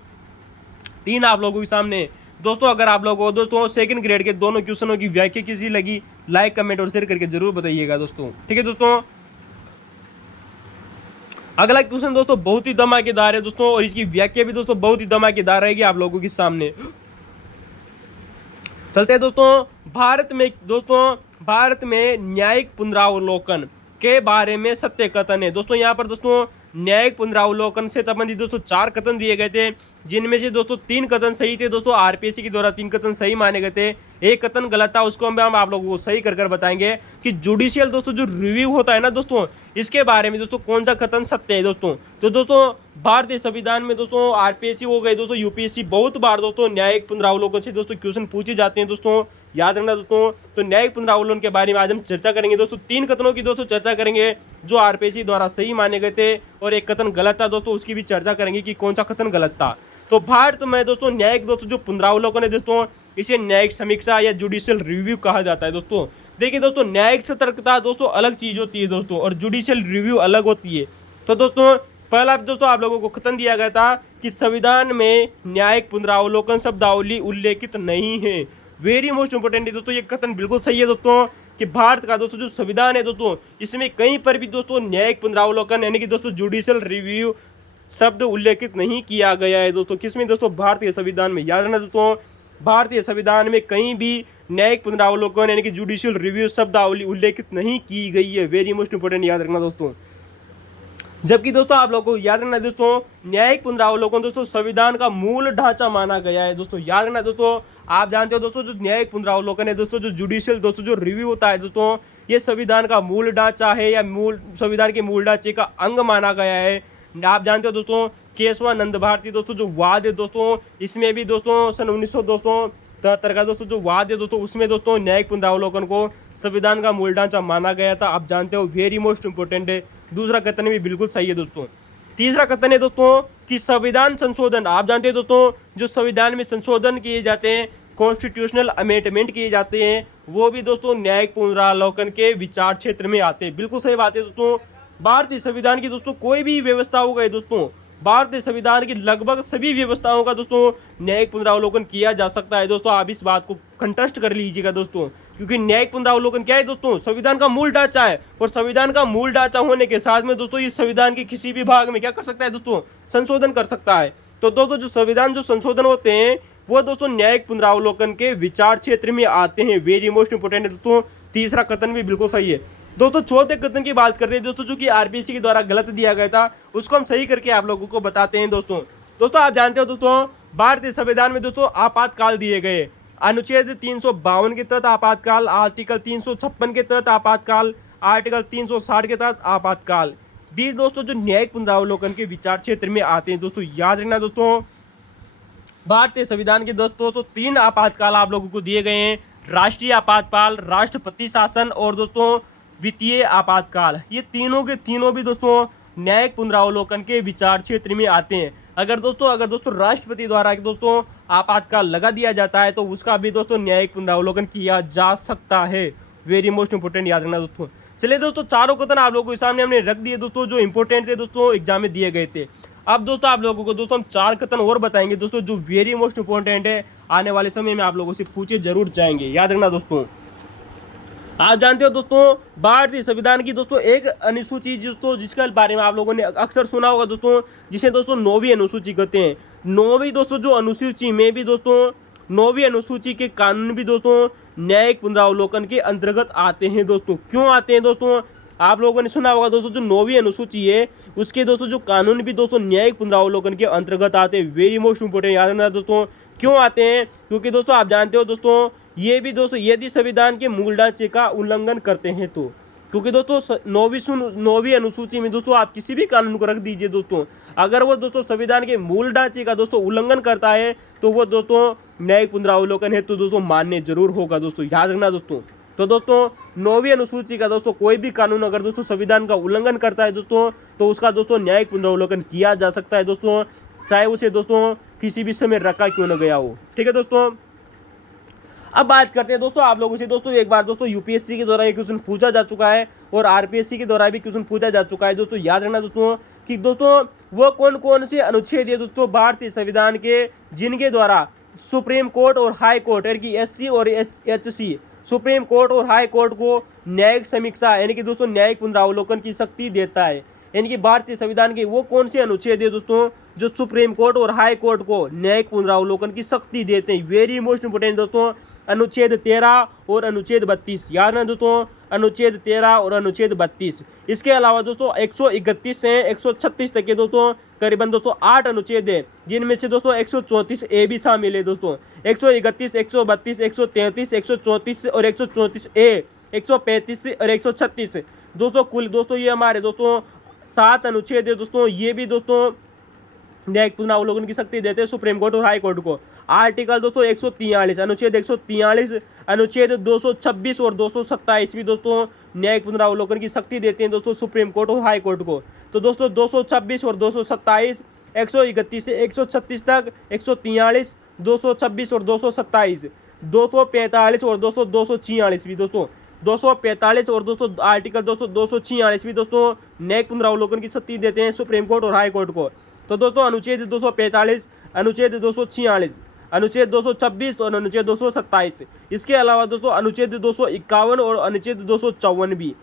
3 आप लोगों के सामने। दोस्तों अगर आप लोगों को दोस्तों सेकंड ग्रेड के दोनों क्वेश्चनों की व्याख्या कैसी लगी, लाइक कमेंट और शेयर करके जरूर बताइएगा दोस्तों, ठीक है दोस्तों। अगला क्वेश्चन दोस्तों बहुत ही धमाकेदार है दोस्तों, और इसकी व्याख्या भी दोस्तों बहुत ही धमाकेदार रहेगी आप लोगों के सामने। चलते हैं दोस्तों, भारत में न्यायिक पुनरावलोकन के बारे में सत्य कथन है दोस्तों। यहाँ पर दोस्तों न्यायिक पुनरावलोकन से संबंधित दोस्तों 4 कथन दिए गए थे, जिनमें से दोस्तों 3 कथन सही थे दोस्तों, आरपीएससी के द्वारा 3 कथन सही माने गए थे, एक कथन गलत था, उसको हम आप लोगों को सही कर बताएंगे कि जुडिशियल दोस्तों जो रिव्यू होता है ना दोस्तों, इसके बारे में दोस्तों कौन सा कथन सत्य है दोस्तों। तो दोस्तों भारतीय संविधान में दोस्तों आरपीएससी हो गए दोस्तों, यूपीएससी बहुत बार दोस्तों न्यायिक पुनरावलोकन से दोस्तों क्वेश्चन पूछे जाते हैं दोस्तों, याद रखना दोस्तों। तो न्यायिक पुनरावलोकन के बारे में आज हम चर्चा करेंगे दोस्तों, 3 कथनों की दोस्तों चर्चा करेंगे जो आरपीएससी द्वारा सही माने गए थे, और एक कथन गलत था दोस्तों, उसकी भी चर्चा करेंगे कि कौन सा कथन गलत था। तो भारत में दोस्तों न्यायिक दोस्तों जो पुनरावलोकन है दोस्तों, इसे न्यायिक समीक्षा या जुडिशियल रिव्यू कहा जाता है दोस्तों। देखिए दोस्तों, न्यायिक सतर्कता दोस्तों अलग चीज होती है दोस्तों, और जुडिशियल रिव्यू अलग होती है। तो दोस्तों पहला दोस्तों आप लोगों को कथन दिया गया था कि संविधान में न्यायिक पुनरावलोकन शब्दावली उल्लेखित नहीं है। वेरी मोस्ट इंपोर्टेंट है दोस्तों, ये कथन बिल्कुल सही है दोस्तों, कि भारत का दोस्तों जो संविधान है दोस्तों, इसमें कहीं पर भी दोस्तों न्यायिक पुनरावलोकन यानी कि दोस्तों जुडिशियल रिव्यू शब्द उल्लेखित नहीं किया गया है दोस्तों। किसमें दोस्तों, भारतीय संविधान में। याद रखना दोस्तों, भारतीय संविधान में कहीं भी न्यायिक पुनरावलोकन यानी कि जुडिशियल रिव्यू शब्दावली उल्लेखित नहीं की गई है। वेरी मोस्ट इंपोर्टेंट, याद रखना दोस्तों। जबकि दोस्तों आप लोगों को याद रखना दोस्तों, न्यायिक पुनरावलोकन दोस्तों संविधान का मूल ढांचा माना गया है दोस्तों। याद रखना दोस्तों, आप जानते हो दोस्तों जो न्यायिक पुनरावलोकन है दोस्तों, जो जुडिशियल दोस्तों जो रिव्यू होता है दोस्तों, ये संविधान का मूल ढांचा है या संविधान के मूल ढांचे का अंग माना गया है। आप जानते हो दोस्तों, केशवानंद भारती दोस्तों जो वाद है दोस्तों, इसमें भी दोस्तों सन 1973 का दोस्तों जो वाद है दोस्तों, उसमें दोस्तों न्यायिक पुनरावलोकन को संविधान का मूल ढांचा माना गया था। आप जानते हो, वेरी मोस्ट इंपोर्टेंट है। दूसरा कथन भी बिल्कुल सही है दोस्तों। तीसरा कथन है दोस्तों कि संविधान संशोधन, आप जानते हैं दोस्तों जो संविधान में संशोधन किए जाते हैं, कॉन्स्टिट्यूशनल अमेंडमेंट किए जाते हैं, वो भी दोस्तों न्यायिक पुनरावलोकन के विचार क्षेत्र में आते हैं। बिल्कुल सही बात है दोस्तों। भारतीय संविधान की दोस्तों कोई भी व्यवस्था हो गई दोस्तों, भारतीय संविधान की लगभग सभी व्यवस्थाओं का दोस्तों न्यायिक पुनरावलोकन किया जा सकता है दोस्तों। आप इस बात को कंटेस्ट कर लीजिएगा दोस्तों, क्योंकि न्यायिक पुनरावलोकन क्या है दोस्तों, संविधान का मूल ढांचा है, और संविधान का मूल ढांचा होने के साथ में दोस्तों इस संविधान के किसी भी भाग में क्या कर सकता है दोस्तों, संशोधन कर सकता है। तो दोस्तों जो संविधान जो संशोधन होते हैं वो दोस्तों न्यायिक पुनरावलोकन के विचार क्षेत्र में आते हैं। वेरी मोस्ट इंपोर्टेंट है दोस्तों। तीसरा कथन भी बिल्कुल सही है दोस्तों। चौथे कथन की बात करते हैं दोस्तों, जो कि आरपीएससी के द्वारा गलत दिया गया था, उसको हम सही करके आप लोगों को बताते हैं दोस्तों। आप जानते हो दोस्तों, भारतीय संविधान में दोस्तों आपातकाल दिए गए, अनुच्छेद 352 के तहत आपातकाल, आर्टिकल 356 के तहत आपातकाल, आर्टिकल 360 के तहत आपातकाल भी दोस्तों जो न्यायिक पुनरावलोकन के विचार क्षेत्र में आते हैं दोस्तों। याद रखना दोस्तों, भारतीय संविधान के दोस्तों तो 3 आपातकाल आप लोगों को दिए गए हैं, राष्ट्रीय आपातकाल, राष्ट्रपति शासन और दोस्तों वित्तीय आपातकाल। ये तीनों के तीनों भी दोस्तों न्यायिक पुनरावलोकन के विचार क्षेत्र में आते हैं। अगर दोस्तों राष्ट्रपति द्वारा दोस्तों आपातकाल लगा दिया जाता है तो उसका भी दोस्तों न्यायिक पुनरावलोकन किया जा सकता है। वेरी मोस्ट इंपोर्टेंट याद रखना दोस्तों। चलिए दोस्तों, चारों कथन आप लोगों के सामने हमने रख दिए दोस्तों, जो इंपॉर्टेंट थे दोस्तों, एग्जाम में दिए गए थे। अब दोस्तों आप लोगों को दोस्तों हम 4 कथन और बताएंगे दोस्तों, जो वेरी मोस्ट इंपॉर्टेंट है, आने वाले समय में आप लोगों से पूछे जरूर जाएंगे। याद रखना दोस्तों। आप जानते हो दोस्तों, भारतीय संविधान की दोस्तों एक अनुसूची दोस्तों, जिसके बारे में आप लोगों ने अक्सर सुना होगा दोस्तों, जिसे दोस्तों 9वीं अनुसूची कहते हैं। 9वीं दोस्तों जो अनुसूची में भी दोस्तों, 9वीं अनुसूची के कानून भी दोस्तों न्यायिक पुनरावलोकन के अंतर्गत आते हैं दोस्तों। क्यों आते हैं दोस्तों? आप लोगों ने सुना होगा दोस्तों, जो 9वीं अनुसूची है उसके दोस्तों जो कानून भी दोस्तों न्यायिक पुनरावलोकन के अंतर्गत आते हैं। वेरी मोस्ट इंपोर्टेंट याद रखना दोस्तों। क्यों आते हैं? क्योंकि दोस्तों आप जानते हो दोस्तों, ये भी दोस्तों यदि संविधान के मूल ढांचे का उल्लंघन करते हैं तो, क्योंकि दोस्तों 9वीं अनुसूची में दोस्तों आप किसी भी कानून को रख दीजिए दोस्तों, अगर वो दोस्तों संविधान के मूल ढांचे का दोस्तों उल्लंघन करता है तो वो दोस्तों न्यायिक पुनरावलोकन है तो दोस्तों मान्य जरूर होगा दोस्तों। याद रखना दोस्तों। तो दोस्तों 9वीं अनुसूची का दोस्तों कोई भी कानून अगर दोस्तों संविधान का उल्लंघन करता है दोस्तों, तो उसका दोस्तों न्यायिक पुनरावलोकन किया जा सकता है दोस्तों, चाहे उसे दोस्तों किसी भी समय रखा क्यों न गया हो। ठीक है दोस्तों। अब बात करते हैं दोस्तों आप लोगों से दोस्तों, एक बार दोस्तों यूपीएससी के द्वारा ये क्वेश्चन पूछा जा चुका है और आरपीएससी के द्वारा भी क्वेश्चन पूछा जा चुका है दोस्तों। याद रखना दोस्तों कि दोस्तों वो कौन कौन से अनुच्छेद है दोस्तों भारतीय संविधान के, जिनके द्वारा सुप्रीम कोर्ट और हाई कोर्ट यानी कि एससी और एचसी, सुप्रीम कोर्ट और हाई कोर्ट को न्यायिक समीक्षा यानी कि दोस्तों न्यायिक पुनरावलोकन की शक्ति देता है। यानी कि भारतीय संविधान के वो कौन से अनुच्छेद है दोस्तों जो सुप्रीम कोर्ट और हाई कोर्ट को न्यायिक पुनरावलोकन की शक्ति देते हैं। वेरी मोस्ट इंपोर्टेंट दोस्तों, अनुच्छेद 13 और अनुच्छेद 32। याद रखना दोस्तों, अनुच्छेद 13 और अनुच्छेद 32। इसके अलावा दोस्तों 131 से 136 तक के दोस्तों करीबन दोस्तों 8 अनुच्छेद है, जिनमें से दोस्तों 134 ए भी शामिल है दोस्तों। 131, 132, 133, 134 और 134 ए, 135 और 136 दोस्तों, कुल दोस्तों ये हमारे दोस्तों 7 अनुच्छेद है दोस्तों। ये भी दोस्तों न्यायिक पुनरावलोकन की शक्ति देते हैं सुप्रीम कोर्ट और हाई कोर्ट को। आर्टिकल दोस्तों 143, अनुच्छेद 143, अनुच्छेद 226 और 227 भी दोस्तों न्यायिक पुनरावलोकन की शक्ति देते हैं दोस्तों सुप्रीम कोर्ट और हाई कोर्ट को। तो दोस्तों 226 और 227, 131 से 136 तक, 143, 226 और 227, 245 और 246 भी दोस्तों, 245 और दोस्तों आर्टिकल दोस्तों 246 भी दोस्तों न्यायिक पुनरावलोकन की शक्ति देते हैं सुप्रीम कोर्ट और हाई कोर्ट को। तो दोस्तों अनुच्छेद 245, अनुच्छेद 246, अनुच्छेद 226 और अनुच्छेद 227। इसके अलावा दोस्तों अनुच्छेद 251 और अनुच्छेद 254 भी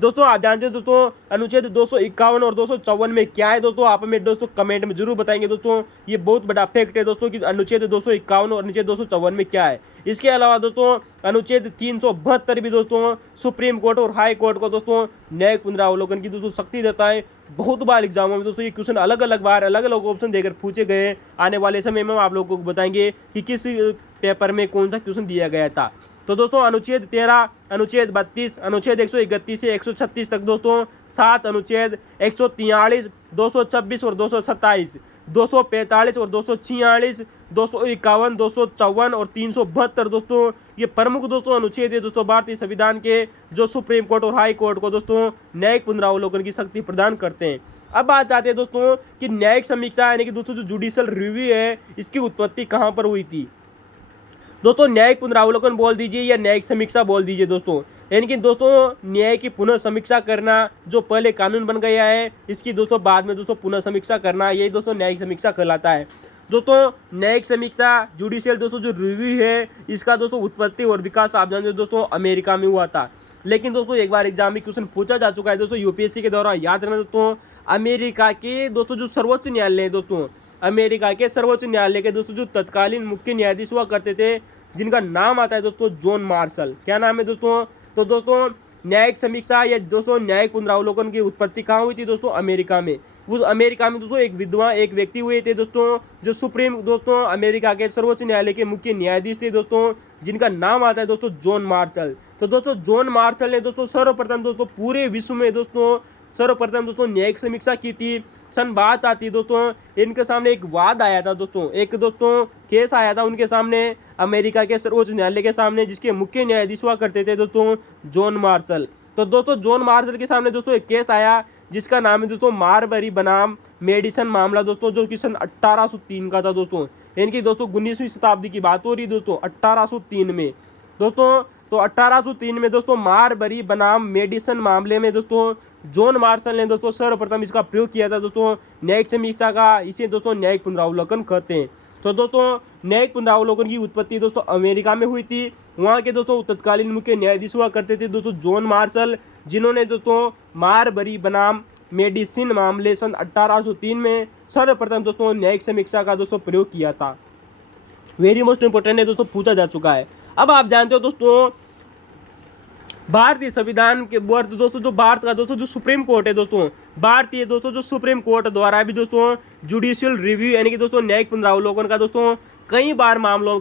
दोस्तों आप जानते हैं दोस्तों, अनुच्छेद 251 और 254 में क्या है दोस्तों, आप हमें दोस्तों कमेंट में जरूर बताएंगे दोस्तों। ये बहुत बड़ा फैक्ट है दोस्तों कि अनुच्छेद 251 और अनुच्छेद 254 में क्या है। इसके अलावा दोस्तों अनुच्छेद 372 भी दोस्तों सुप्रीम कोर्ट और हाई कोर्ट को दोस्तों न्यायिक पुनरावलोकन की दोस्तों शक्ति देता है। बहुत बार एग्जामों में दोस्तों ये क्वेश्चन अलग अलग बार अलग अलग ऑप्शन देकर पूछे गए। आने वाले समय में हम आप लोगों को बताएंगे कि किस पेपर में कौन सा क्वेश्चन दिया गया था। तो दोस्तों अनुच्छेद 13, अनुच्छेद 32, अनुच्छेद 131 से 136 तक दोस्तों 7 अनुच्छेद, 143, 226 और 227, 245 और 246, 251, 254 और 372 दोस्तों ये प्रमुख दोस्तों अनुच्छेद है दोस्तों भारतीय संविधान के, जो सुप्रीम कोर्ट और हाई कोर्ट को दोस्तों न्यायिक पुनरावलोकन की शक्ति प्रदान करते हैं। अब बात आते हैं दोस्तों कि न्यायिक समीक्षा यानी कि दोस्तों जो जुडिशियल रिव्यू है, इसकी उत्पत्ति कहाँ पर हुई थी। दोस्तों न्यायिक पुनरावलोकन बोल दीजिए या न्यायिक समीक्षा बोल दीजिए दोस्तों, यानी कि दोस्तों न्याय की पुनः समीक्षा करना जो पहले कानून बन गया है, इसकी दोस्तों बाद में दोस्तों पुनः समीक्षा करना, यही दोस्तों न्यायिक समीक्षा कहलाता है। दोस्तों न्यायिक समीक्षा जुडिशियल दोस्तों जो रिव्यू है, इसका दोस्तों उत्पत्ति और विकास आप जानते हो दोस्तों अमेरिका में हुआ था। लेकिन दोस्तों एक बार एग्जाम में क्वेश्चन पूछा जा चुका है दोस्तों यूपीएससी के द्वारा। याद रखना दोस्तों, अमेरिका के दोस्तों जो सर्वोच्च न्यायालय है दोस्तों, अमेरिका के सर्वोच्च न्यायालय के दोस्तों जो तत्कालीन मुख्य न्यायाधीश हुआ करते थे, जिनका नाम आता है दोस्तों जॉन मार्शल। क्या नाम है दोस्तों? तो दोस्तों न्यायिक समीक्षा या दोस्तों न्यायिक पुनरावलोकन की उत्पत्ति कहाँ हुई थी दोस्तों? अमेरिका में। उस अमेरिका में दोस्तों एक व्यक्ति हुए थे दोस्तों, जो सुप्रीम दोस्तों अमेरिका के सर्वोच्च न्यायालय के मुख्य न्यायाधीश थे दोस्तों, जिनका नाम आता है दोस्तों जॉन मार्शल। तो दोस्तों जॉन मार्शल ने दोस्तों सर्वप्रथम दोस्तों पूरे विश्व में दोस्तों सर्वप्रथम दोस्तों न्यायिक समीक्षा की थी। सन बात आती दोस्तों, इनके सामने एक वाद आया था दोस्तों, एक दोस्तों केस आया था उनके सामने अमेरिका के सर्वोच्च न्यायालय के सामने, जिसके मुख्य न्यायाधीश हुआ करते थे दोस्तों जॉन मार्शल। तो दोस्तों जॉन मार्शल के सामने दोस्तों एक केस आया, जिसका नाम है दोस्तों मारबरी बनाम मेडिसन मामला दोस्तों, जो कि सन 1803 का था दोस्तों। इनकी दोस्तों 19वीं शताब्दी की बात हो रही दोस्तों, 1803 में दोस्तों। तो 1803 में दोस्तों मारबरी बनाम मेडिसन मामले में दोस्तों जॉन मार्शल ने दोस्तों सर्वप्रथम इसका प्रयोग किया था दोस्तों न्यायिक समीक्षा का। इसे दोस्तों न्यायिक पुनरावलोकन कहते हैं। तो दोस्तों न्यायिक पुनरावलोकन की उत्पत्ति दोस्तों अमेरिका में हुई थी। वहाँ के दोस्तों तत्कालीन मुख्य न्यायाधीश हुआ करते थे दोस्तों जॉन मार्शल, जिन्होंने दोस्तों मारबरी बनाम मेडिसिन मामले सन 1803 में सर्वप्रथम दोस्तों न्यायिक समीक्षा का दोस्तों प्रयोग किया था। वेरी मोस्ट इंपोर्टेंट है दोस्तों, पूछा जा चुका है। अब आप जानते हो दोस्तों भारतीय संविधान के वर्ष दोस्तों जो भारत का दोस्तों जो सुप्रीम कोर्ट है दोस्तों, भारतीय दोस्तों जो सुप्रीम कोर्ट द्वारा भी दोस्तों जुडिशियल रिव्यू यानी कि दोस्तों न्यायिक पुनरावलोकन का दोस्तों कई बार मामलों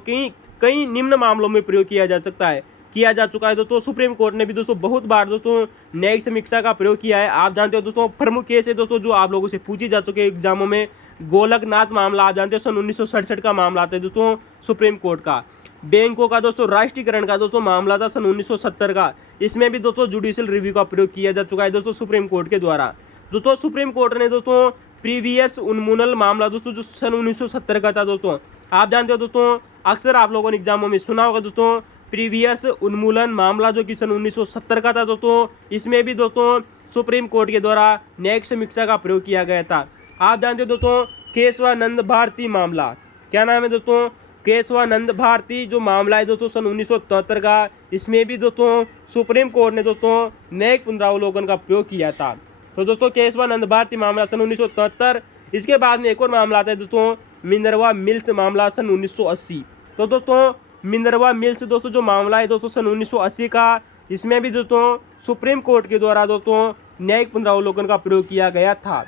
कई निम्न मामलों में प्रयोग किया जा सकता है, किया जा चुका है दोस्तों। सुप्रीम कोर्ट ने भी दोस्तों बहुत बार दोस्तों न्यायिक समीक्षा का प्रयोग किया है। आप जानते हो दोस्तों प्रमुख केस है दोस्तों जो आप लोगों से पूछी जा चुके एग्जामों में, गोलकनाथ मामला आप जानते हो सन 1967 का मामला आता है दोस्तों सुप्रीम कोर्ट का। बैंकों का दोस्तों राष्ट्रीयकरण का दोस्तों मामला था सन 1970 का, इसमें भी दोस्तों जुडिशियल रिव्यू का प्रयोग किया जा चुका है दोस्तों सुप्रीम कोर्ट के द्वारा। दोस्तों सुप्रीम कोर्ट ने दोस्तों प्रीवियस उन्मूलन मामला दोस्तों जो सन 1970 का था दोस्तों, आप जानते हो दोस्तों अक्सर आप लोगों ने एग्जामों में सुना होगा दोस्तों प्रीवियस उन्मूलन मामला जो कि सन 1970 का था दोस्तों, इसमें भी दोस्तों सुप्रीम कोर्ट के द्वारा न्यायिक समीक्षा का प्रयोग किया गया था। आप जानते हो दोस्तों केशवानंद भारती मामला, क्या नाम है दोस्तों, केशवानंद भारती जो मामला है दोस्तों सन 1973 का, इसमें भी दोस्तों सुप्रीम कोर्ट ने दोस्तों न्यायिक पुनरावलोकन का प्रयोग किया था। तो दोस्तों केशवानंद भारती मामला सन 1973। इसके बाद में एक और मामला आता है दोस्तों मिनर्वा मिल्स मामला सन 1980। तो दोस्तों मिनर्वा मिल्स दोस्तों जो मामला है दोस्तों सन 1980 का, इसमें भी दोस्तों सुप्रीम कोर्ट के द्वारा दोस्तों न्यायिक पुनरावलोकन का प्रयोग किया गया था।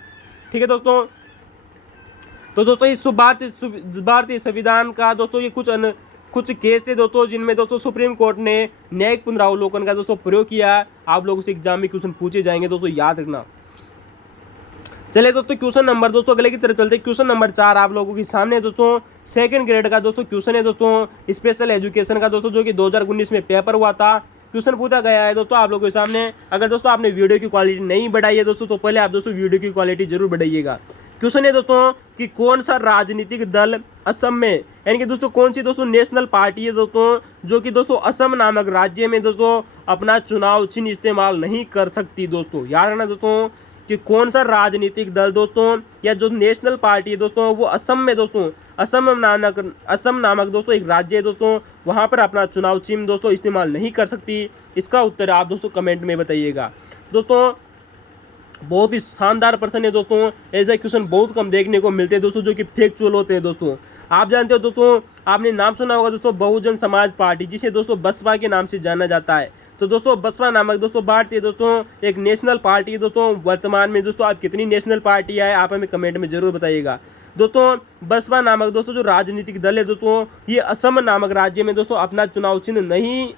ठीक है दोस्तों। तो दोस्तों इस भारतीय संविधान का दोस्तों ये कुछ केस थे दोस्तों जिनमें दोस्तों सुप्रीम कोर्ट ने न्यायिक पुनरावलोकन का दोस्तों प्रयोग किया। आप लोगों से एग्जाम में क्वेश्चन पूछे जाएंगे दोस्तों, याद रखना। चलिए दोस्तों क्वेश्चन नंबर दोस्तों अगले की तरफ चलते हैं। क्वेश्चन नंबर 4 आप लोगों के सामने दोस्तों सेकंड ग्रेड का दोस्तों क्वेश्चन है दोस्तों स्पेशल एजुकेशन का दोस्तों, जो कि 2019 में पेपर हुआ था। क्वेश्चन पूछा गया है दोस्तों आप लोगों के सामने। अगर दोस्तों आपने वीडियो की क्वालिटी नहीं बढ़ाई है दोस्तों, तो पहले आप दोस्तों वीडियो की क्वालिटी जरूर बढ़ाइएगा। क्वेश्चन है दोस्तों कि कौन सा राजनीतिक दल असम में, यानी कि दोस्तों कौन सी दोस्तों नेशनल पार्टी है दोस्तों जो कि दोस्तों असम नामक राज्य में दोस्तों अपना चुनाव चिन्ह इस्तेमाल नहीं कर सकती दोस्तों। याद रखना दोस्तों कि कौन सा राजनीतिक दल दोस्तों या जो नेशनल पार्टी है दोस्तों वो असम में दोस्तों असम नामक दोस्तों एक राज्य है दोस्तों, वहाँ पर अपना चुनाव चिन्ह दोस्तों इस्तेमाल नहीं कर सकती। इसका उत्तर आप दोस्तों कमेंट में बताइएगा। दोस्तों बहुत ही शानदार प्रश्न है दोस्तों, ऐसे क्वेश्चन बहुत कम देखने को मिलते हैं दोस्तों जो कि फैक्चुअल होते हैं दोस्तों। आप जानते हो दोस्तों, आपने नाम सुना होगा दोस्तों बहुजन समाज पार्टी, जिसे दोस्तों बसपा के नाम से जाना जाता है। तो दोस्तों बसपा नामक दोस्तों भारतीय दोस्तों एक नेशनल पार्टी है दोस्तों। वर्तमान में दोस्तों आप कितनी नेशनल पार्टी है आप हमें कमेंट में जरूर बताइएगा। दोस्तों बसपा नामक दोस्तों जो राजनीतिक दल है दोस्तों, ये असम नामक राज्य में दोस्तों अपना चुनाव चिन्ह नहीं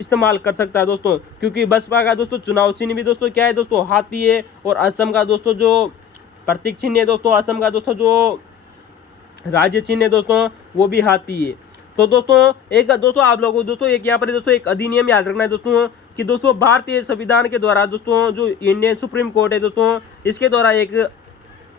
इस्तेमाल कर सकता है दोस्तों, क्योंकि बसपा का दोस्तों चुनाव चिन्ह भी दोस्तों क्या है दोस्तों हाथी है, और असम का दोस्तों जो प्रतीक चिन्ह है दोस्तों, असम का दोस्तों जो राज्य चिन्ह है दोस्तों वो भी हाथी है। तो दोस्तों एक दोस्तों आप लोगों को दोस्तों एक यहाँ पर दोस्तों एक अधिनियम याद रखना है दोस्तों कि दोस्तों भारतीय संविधान के द्वारा दोस्तों जो इंडियन सुप्रीम कोर्ट है दोस्तों, इसके द्वारा एक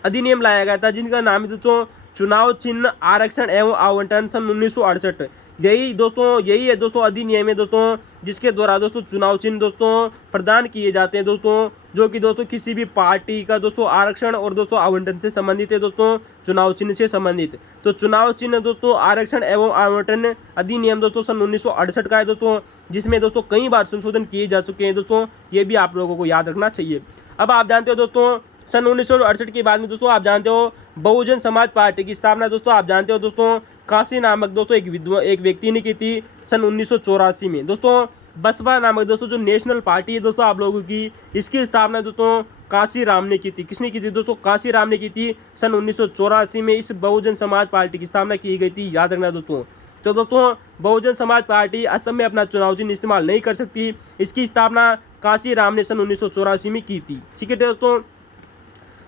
अधिनियम लाया गया था जिनका नाम है दोस्तों चुनाव चिन्ह आरक्षण एवं आवंटन सन 1968। यही है दोस्तों अधिनियम है दोस्तों जिसके द्वारा दोस्तों चुनाव चिन्ह दोस्तों प्रदान किए जाते हैं दोस्तों, जो कि दोस्तों किसी भी पार्टी का दोस्तों आरक्षण और दोस्तों आवंटन से संबंधित है दोस्तों, चुनाव चिन्ह से संबंधित। तो चुनाव चिन्ह दोस्तों आरक्षण एवं आवंटन अधिनियम दोस्तों सन 1968 का है दोस्तों, जिसमें दोस्तों कई बार संशोधन किए जा चुके हैं दोस्तों, ये भी आप लोगों को याद रखना चाहिए। अब आप जानते हो दोस्तों सन 1968 के बाद में दोस्तों आप जानते हो बहुजन समाज पार्टी की स्थापना दोस्तों आप जानते हो दोस्तों काशी नामक दोस्तों एक व्यक्ति ने की थी सन 1984 में। दोस्तों बसपा नामक दोस्तों जो नेशनल पार्टी है दोस्तों आप लोगों की, इसकी स्थापना दोस्तों काशी राम ने की थी। किसने की थी दोस्तों? काशी राम ने की थी सन 1984 में। इस बहुजन समाज पार्टी की स्थापना की गई थी, याद रखना दोस्तों। तो दोस्तों बहुजन समाज पार्टी असम में अपना चुनाव चिन्ह इस्तेमाल नहीं कर सकती, इसकी स्थापना काशी राम ने सन 1984 में की थी। ठीक है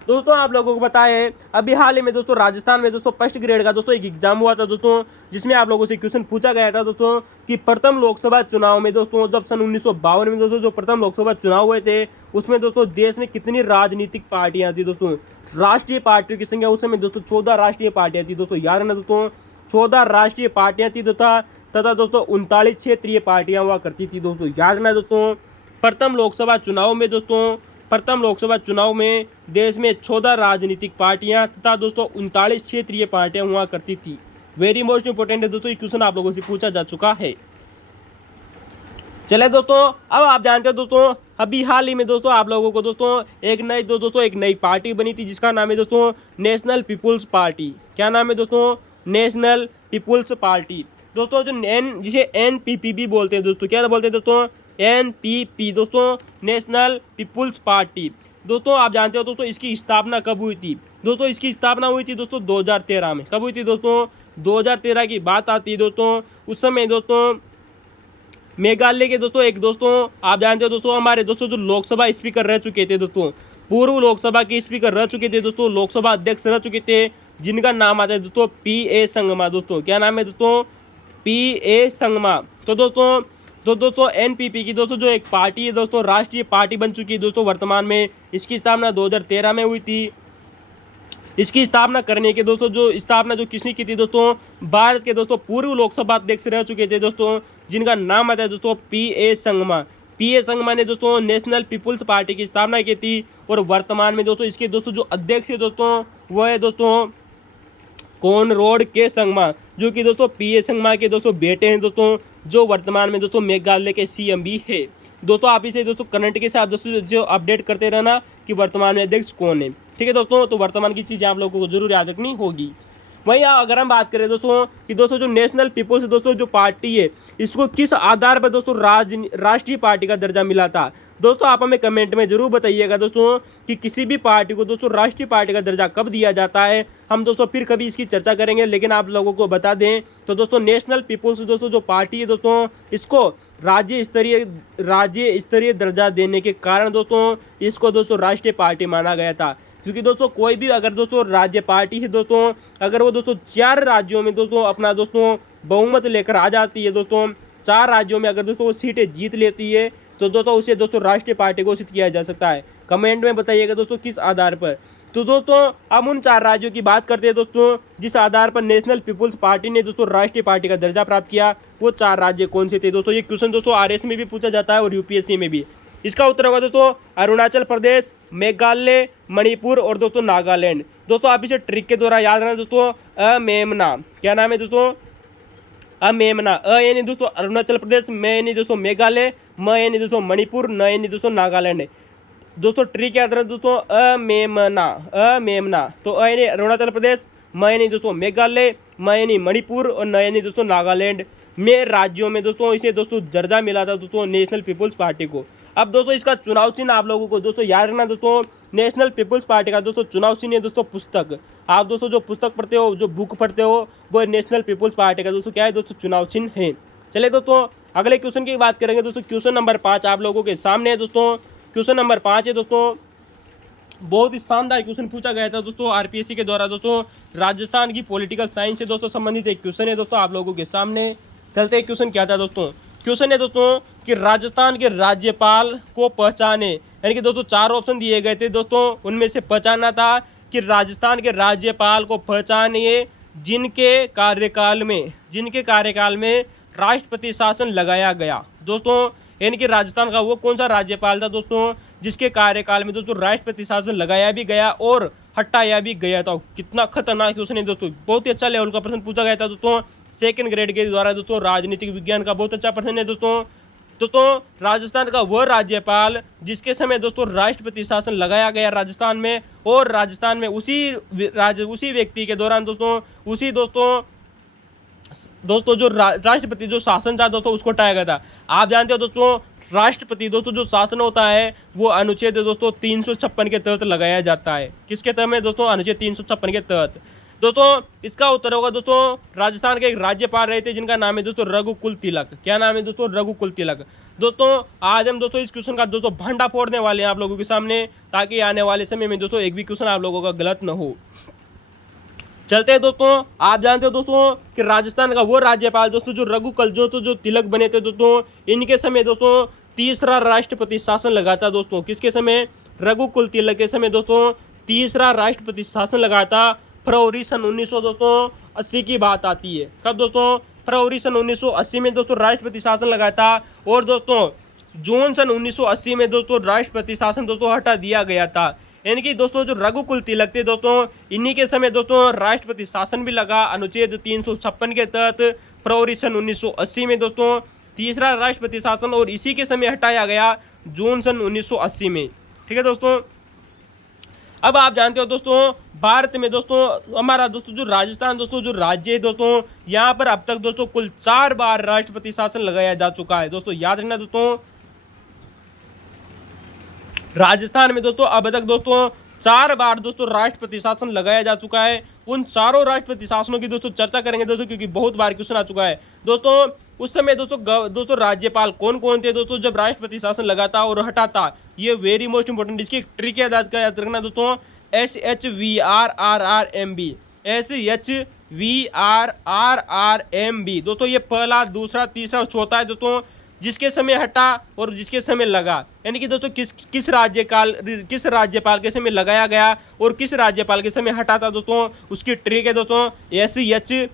दोस्तों आप लोगों को बताएं अभी हाल ही में दोस्तों राजस्थान में दोस्तों फर्स्ट ग्रेड का दोस्तों एक एग्जाम हुआ था दोस्तों, जिसमें आप लोगों से क्वेश्चन पूछा गया था दोस्तों कि प्रथम लोकसभा चुनाव में दोस्तों जब सन 1952 में दोस्तों जो प्रथम लोकसभा चुनाव हुए थे उसमें दोस्तों देश में कितनी राजनीतिक पार्टियां थी दोस्तों। राष्ट्रीय पार्टियों की संख्या उस समय दोस्तों 14 राष्ट्रीय पार्टियां थी दोस्तों, याद रखना दोस्तों 14 राष्ट्रीय पार्टियां थी तथा दोस्तों 39 क्षेत्रीय पार्टियां हुआ करती थी दोस्तों, याद रखना दोस्तों। प्रथम लोकसभा चुनाव में देश में 14 राजनीतिक पार्टियां तथा दोस्तों 39 क्षेत्रीय पार्टियां हुआ करती थी। वेरी मोस्ट इंपोर्टेंट है दोस्तों, ये क्वेश्चन आप लोगों से पूछा जा चुका है। चले दोस्तों, अब आप जानते हो दोस्तों अभी हाल ही में दोस्तों आप लोगों को दोस्तों एक नई पार्टी बनी थी जिसका नाम है दोस्तों नेशनल पीपुल्स पार्टी। क्या नाम है दोस्तों? नेशनल पीपुल्स पार्टी। दोस्तों जिसे एनपीपी भी बोलते हैं दोस्तों, क्या बोलते हैं दोस्तों? एनपीपी दोस्तों, नेशनल पीपुल्स पार्टी। दोस्तों आप जानते हो दोस्तों इसकी स्थापना कब हुई थी? दोस्तों इसकी स्थापना हुई थी दोस्तों 2013 में। कब हुई थी दोस्तों? 2013 की बात आती है दोस्तों। उस समय दोस्तों मेघालय के दोस्तों आप जानते हो दोस्तों हमारे दोस्तों जो लोकसभा स्पीकर रह चुके थे दोस्तों, पूर्व लोकसभा के स्पीकर रह चुके थे दोस्तों, लोकसभा अध्यक्ष रह चुके थे, जिनका नाम आता है दोस्तों पीए संगमा दोस्तों। क्या नाम है दोस्तों? पीए संगमा। तो दोस्तों एनपीपी की दोस्तों जो एक पार्टी है दोस्तों, राष्ट्रीय पार्टी बन चुकी है दोस्तों वर्तमान में। इसकी स्थापना 2013 में हुई थी। इसकी स्थापना करने के दोस्तों जो किसने की थी दोस्तों? भारत के दोस्तों पूर्व लोकसभा अध्यक्ष रह चुके थे दोस्तों, जिनका नाम आता है दोस्तों पीए संगमा। पीए संगमा ने दोस्तों नेशनल पीपुल्स पार्टी की स्थापना की थी और वर्तमान में दोस्तों इसके दोस्तों जो अध्यक्ष है दोस्तों वो है दोस्तों कॉनराड के संगमा, जो कि दोस्तों पीए संगमा के दोस्तों बेटे हैं दोस्तों, जो वर्तमान में दोस्तों मेघालय के सीएम भी है दोस्तों। आप इसे दोस्तों करंट के साथ दोस्तों जो अपडेट करते रहना कि वर्तमान में अध्यक्ष कौन है, ठीक है दोस्तों। तो वर्तमान की चीज़ें आप लोगों को जरूर याद रखनी होगी। वहीं अगर हम बात करें दोस्तों कि दोस्तों जो नेशनल पीपुल्स दोस्तों जो पार्टी है, इसको किस आधार पर दोस्तों राष्ट्रीय पार्टी का दर्जा मिला था? दोस्तों आप हमें कमेंट में जरूर बताइएगा दोस्तों कि किसी भी पार्टी को दोस्तों राष्ट्रीय पार्टी का दर्जा कब दिया जाता है। हम दोस्तों फिर कभी इसकी चर्चा करेंगे, लेकिन आप लोगों को बता दें तो दोस्तों नेशनल पीपुल्स दोस्तों जो पार्टी है दोस्तों, इसको राज्य स्तरीय दर्जा देने के कारण दोस्तों इसको दोस्तों राष्ट्रीय पार्टी माना गया था। क्योंकि दोस्तों कोई भी अगर दोस्तों राज्य पार्टी है दोस्तों, अगर वो दोस्तों 4 राज्यों में दोस्तों अपना दोस्तों बहुमत लेकर आ जाती है दोस्तों, 4 राज्यों में अगर दोस्तों वो सीटें जीत लेती है तो दोस्तों उसे दोस्तों राष्ट्रीय पार्टी घोषित किया जा सकता है। कमेंट में बताइएगा दोस्तों किस आधार पर। तो दोस्तों हम उन 4 राज्यों की बात करते हैं दोस्तों जिस आधार पर नेशनल पीपुल्स पार्टी ने दोस्तों राष्ट्रीय पार्टी का दर्जा प्राप्त किया। वो 4 राज्य कौन से थे दोस्तों? ये क्वेश्चन दोस्तों आरएस में भी पूछा जाता है और यूपीएससी में भी। इसका उत्तर होगा दोस्तों अरुणाचल प्रदेश, मेघालय, मणिपुर और दोस्तों नागालैंड। दोस्तों आप इसे ट्रिक के द्वारा याद रखना दोस्तों अमेमना। क्या नाम है दोस्तों? अमेमना। अ यानी दोस्तों अरुणाचल प्रदेश, मे यानी दोस्तों मेघालय, म यानी दोस्तों मणिपुर, न यानी दोस्तों नागालैंड। दोस्तों ट्रिक याद रखना दोस्तों अमेमना। तो अ यानी अरुणाचल प्रदेश, म यानी दोस्तों मेघालय, म यानी मणिपुर और न यानी दोस्तों नागालैंड में राज्यों में दोस्तों इसे दोस्तों दर्जा मिला था दोस्तों नेशनल पीपुल्स पार्टी को। अब दोस्तों इसका चुनाव चिन्ह आप लोगों को दोस्तों याद रखना दोस्तों नेशनल पीपुल्स पार्टी का दोस्तों चुनाव चिन्ह है दोस्तों पुस्तक। आप दोस्तों जो पुस्तक पढ़ते हो, जो बुक पढ़ते हो, वो नेशनल पीपुल्स पार्टी का दोस्तों क्या है दोस्तों चुनाव चिन्ह है। चलिए दोस्तों अगले क्वेश्चन की बात करेंगे दोस्तों। क्वेश्चन नंबर 5 आप लोगों के सामने है दोस्तों। क्वेश्चन नंबर 5 है दोस्तों, बहुत ही शानदार क्वेश्चन पूछा गया था दोस्तों आरपीएससी के द्वारा दोस्तों। राजस्थान की पॉलिटिकल साइंस से दोस्तों संबंधित एक क्वेश्चन है दोस्तों आप लोगों के सामने। चलते क्वेश्चन क्या था दोस्तों? क्वेश्चन है दोस्तों कि राजस्थान के राज्यपाल को पहचाने, यानी कि दोस्तों 4 ऑप्शन दिए गए थे दोस्तों, उनमें से पहचानना था कि राजस्थान के राज्यपाल को पहचानिए जिनके कार्यकाल में राष्ट्रपति शासन लगाया गया दोस्तों। यानी कि राजस्थान का वो कौन सा राज्यपाल था दोस्तों जिसके कार्यकाल में दोस्तों राष्ट्रपति शासन लगाया भी गया और हटाया भी गया था। कितना खतरनाक क्वेश्चन है दोस्तों, बहुत ही अच्छा लेवल का प्रश्न पूछा गया था दोस्तों 2nd ग्रेड के द्वारा दोस्तों। राजनीतिक विज्ञान का बहुत अच्छा प्रश्न है दोस्तों राजस्थान का वह राज्यपाल जिसके समय दोस्तों राष्ट्रपति शासन लगाया गया राजस्थान में, और राजस्थान में उसी व्यक्ति के दौरान दोस्तों जो राष्ट्रपति जो शासन था दोस्तों उसको हटाया गया था। आप जानते हो दोस्तों राष्ट्रपति दोस्तों जो शासन होता है वो अनुच्छेद दोस्तों 356 के तहत लगाया जाता है। किसके तहत में दोस्तों? अनुच्छेद 356 के तहत। दोस्तों इसका उत्तर होगा दोस्तों राजस्थान के एक राज्यपाल रहे थे जिनका नाम है दोस्तों रघुकुल तिलक। क्या नाम है दोस्तों? रघुकुल तिलक। दोस्तों आज हम दोस्तों इस क्वेश्चन का दोस्तों भंडा फोड़ने वाले हैं आप लोगों के सामने, ताकि आने वाले समय में दोस्तों एक भी क्वेश्चन आप लोगों का गलत न हो। चलते हैं दोस्तों, आप जानते हो दोस्तों कि राजस्थान का वो राज्यपाल दोस्तों जो रघुकुल जो तिलक बने थे दोस्तों, इनके समय दोस्तों तीसरा राष्ट्रपति शासन लगा था दोस्तों, किसके समय? रघुकुल तिलक के समय दोस्तों तीसरा राष्ट्रपति शासन लगा था। फरवरी सन 1980 की बात आती है। कब दोस्तों? फरवरी सन 1980 में दोस्तों राष्ट्रपति शासन लगा था। और दोस्तों जून सन 1980 में दोस्तों राष्ट्रपति शासन दोस्तों हटा दिया गया था। यानी कि दोस्तों जो रघुकुल तिलक थे दोस्तों, इन्हीं के समय दोस्तों राष्ट्रपति शासन भी लगा अनुच्छेद 356 के तहत फरवरी सन 1980 में दोस्तों तीसरा राष्ट्रपति शासन, और इसी के समय हटाया गया जून सन 1980 में। ठीक है दोस्तों। अब आप जानते हो दोस्तों भारत में दोस्तों हमारा दोस्तों जो राजस्थान दोस्तों जो राज्य है दोस्तों, यहाँ पर अब तक दोस्तों कुल 4 बार राष्ट्रपति शासन लगाया जा चुका है। दोस्तों याद रखना दोस्तों, राजस्थान में दोस्तों अब तक दोस्तों 4 बार दोस्तों राष्ट्रपति शासन लगाया जा चुका है। उन चारों राष्ट्रपति शासनों की दोस्तों चर्चा करेंगे दोस्तों, क्योंकि बहुत बार क्वेश्चन आ चुका है दोस्तों। उस समय दोस्तों राज्यपाल कौन कौन थे दोस्तों जब राष्ट्रपति शासन लगाता और हटाता? ये वेरी मोस्ट इंपॉर्टेंट, इसकी ट्रिक याद रखना दोस्तों, SHVRRRMB, SHVRRRMB दोस्तों। ये पहला, दूसरा, तीसरा और चौथा है दोस्तों, जिसके समय हटा और जिसके समय लगा। यानी कि दोस्तों किस राज्यपाल के समय लगाया गया और किस राज्यपाल के समय हटा था दोस्तों, उसकी ट्रिक है दोस्तों SHVRRR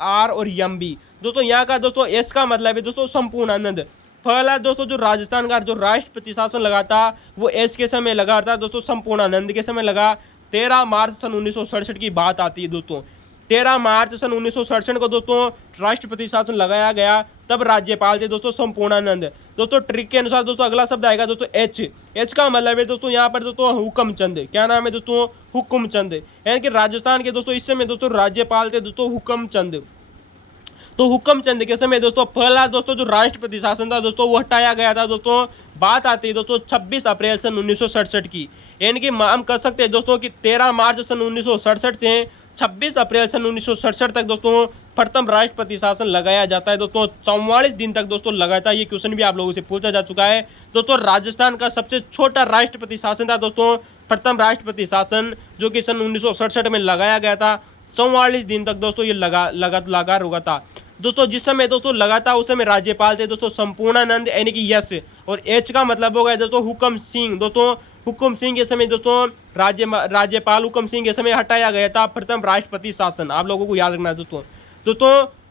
और MB दोस्तों। यहाँ का दोस्तों एस का मतलब है दोस्तों संपूर्णानंद। पहला दोस्तों जो राजस्थान का जो राष्ट्रपति शासन लगा था वो एस के समय लगा था दोस्तों, संपूर्णानंद के समय लगा। 13 मार्च सन 1967 की बात आती है दोस्तों। 13 मार्च सन 1967 को दोस्तों राष्ट्रपति शासन लगाया गया, तब राज्यपाल थे दोस्तों संपूर्णानंद। दोस्तों ट्रिक के अनुसार दोस्तों अगला शब्द आएगा दोस्तों एच का मतलब है दोस्तों यहाँ पर दोस्तों हुक्मचंद। क्या नाम है दोस्तों? हुक्मचंद। यानी कि राजस्थान के दोस्तों इस समय दोस्तों राज्यपाल थे दोस्तों हुक्मचंद। तो हुक्मचंद के समय दोस्तों पहला दोस्तों जो राष्ट्रपति शासन था दोस्तों वो हटाया गया था दोस्तों। बात आती है दोस्तों 26 अप्रैल सन 1967 की। यानी कि हम कह सकते हैं दोस्तों कि 13 मार्च सन 1967 से 26 अप्रैल सन 1967 तक दोस्तों प्रथम राष्ट्रपति शासन लगाया जाता है दोस्तों। 44 दिन तक दोस्तों लगातार, ये क्वेश्चन भी आप लोगों से पूछा जा चुका है दोस्तों। राजस्थान का सबसे छोटा राष्ट्रपति शासन था दोस्तों प्रथम राष्ट्रपति शासन, जो कि सन 1967 में लगाया गया था। 44 दिन तक दोस्तों ये लगातार होगा था दोस्तों। जिस समय दोस्तों लगा था उस समय राज्यपाल थे दोस्तों संपूर्णानंद, यानी कि यस। और एच का मतलब होगा दोस्तों हुक्म सिंह। दोस्तों हुक्म सिंह के समय दोस्तों राज्यपाल हुक्म सिंह के समय हटाया गया था प्रथम राष्ट्रपति शासन। आप लोगों को याद रखना है दोस्तों।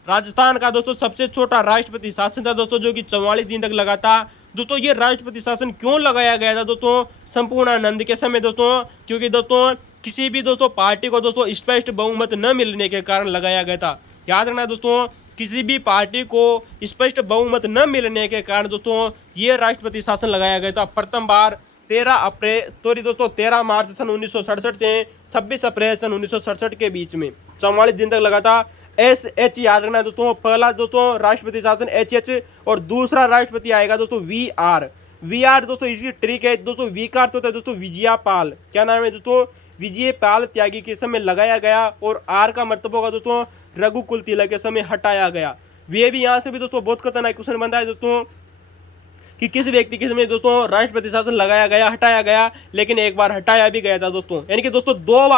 राजस्थान का दोस्तों सबसे छोटा राष्ट्रपति शासन था दोस्तों, जो कि 44 दिन तक लगा था दोस्तों। ये राष्ट्रपति शासन क्यों लगाया गया था दोस्तों संपूर्णानंद के समय दोस्तों? क्योंकि दोस्तों किसी भी दोस्तों पार्टी को दोस्तों स्पष्ट बहुमत न मिलने के कारण लगाया गया था। याद रखना दोस्तों, किसी भी पार्टी को स्पष्ट बहुमत न मिलने के कारण दोस्तों ये राष्ट्रपति शासन लगाया गया था प्रथम बार 13 मार्च सन 1967 से 26 अप्रैल सन 1967 के बीच में 44 दिन तक लगा था। SH याद रखना दोस्तों, पहला दोस्तों राष्ट्रपति शासन HH और दूसरा राष्ट्रपति आएगा दोस्तों VR दोस्तों। इसकी ट्रिक है दोस्तों, V का अर्थ होता है दोस्तों विजयापाल। क्या नाम है दोस्तों? विजयपाल त्यागी के समय लगाया गया। और R का मतलब होगा दोस्तों रघुकुल तिलक के समय हटाया गया। वे भी यहाँ से भी दोस्तों बहुत खतरनाक क्वेश्चन बनता है दोस्तों कि किस व्यक्ति के समय दोस्तों राष्ट्रपति शासन लगाया गया, हटाया गया, लेकिन एक बार हटाया भी गया था दोस्तों। यानी कि दोस्तों 2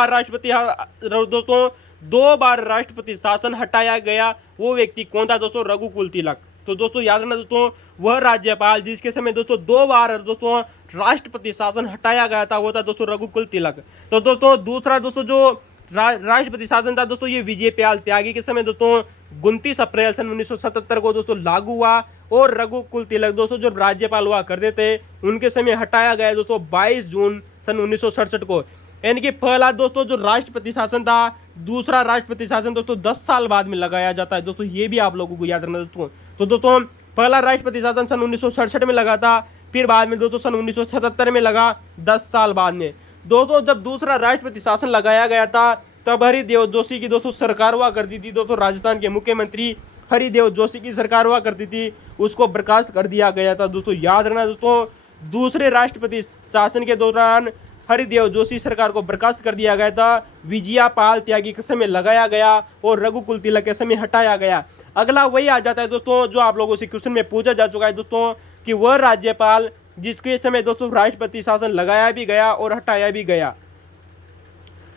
बार राष्ट्रपति शासन हटाया गया। वो व्यक्ति कौन था दोस्तों? रघुकुल तिलक। तो दोस्तों याद रखना दोस्तों, वह राज्यपाल जिसके समय दोस्तों 2 बार दोस्तों राष्ट्रपति शासन हटाया गया था वो था दोस्तों रघुकुल तिलक। तो दोस्तों दूसरा दोस्तों जो राष्ट्रपति शासन था दोस्तों ये विजयपाल त्यागी के समय दोस्तों 29 अप्रैल सन 1977 को दोस्तों लागू हुआ। और रघुकुल तिलक दोस्तों जो राज्यपाल हुआ करते थे उनके समय हटाया गया दोस्तों 22 जून सन 1967 को। यानी कि पहला दोस्तों जो राष्ट्रपति शासन था, दूसरा राष्ट्रपति शासन दोस्तों 10 साल बाद में लगाया जाता है दोस्तों। ये भी आप लोगों को याद रखना दोस्तों। तो दोस्तों पहला राष्ट्रपति शासन सन 1967 में लगा था, फिर बाद में दोस्तों सन 1977 में लगा 10 साल बाद में। दोस्तों जब दूसरा राष्ट्रपति शासन लगाया गया था तब हरिदेव जोशी की दोस्तों सरकार हुआ करती थी दोस्तों। राजस्थान के मुख्यमंत्री हरिदेव जोशी की सरकार हुआ करती थी, उसको बर्खास्त कर दिया गया था दोस्तों। याद रखना दोस्तों, दूसरे राष्ट्रपति शासन के दौरान हरिदेव जोशी सरकार को बर्खास्त कर दिया गया था। विजयापाल त्यागी के समय लगाया गया और रघुकुल तिलक के समय हटाया गया। अगला वही आ जाता है दोस्तों जो आप लोगों से क्वेश्चन में पूछा जा चुका है दोस्तों कि वह राज्यपाल जिसके समय दोस्तों राष्ट्रपति शासन लगाया भी गया और हटाया भी गया।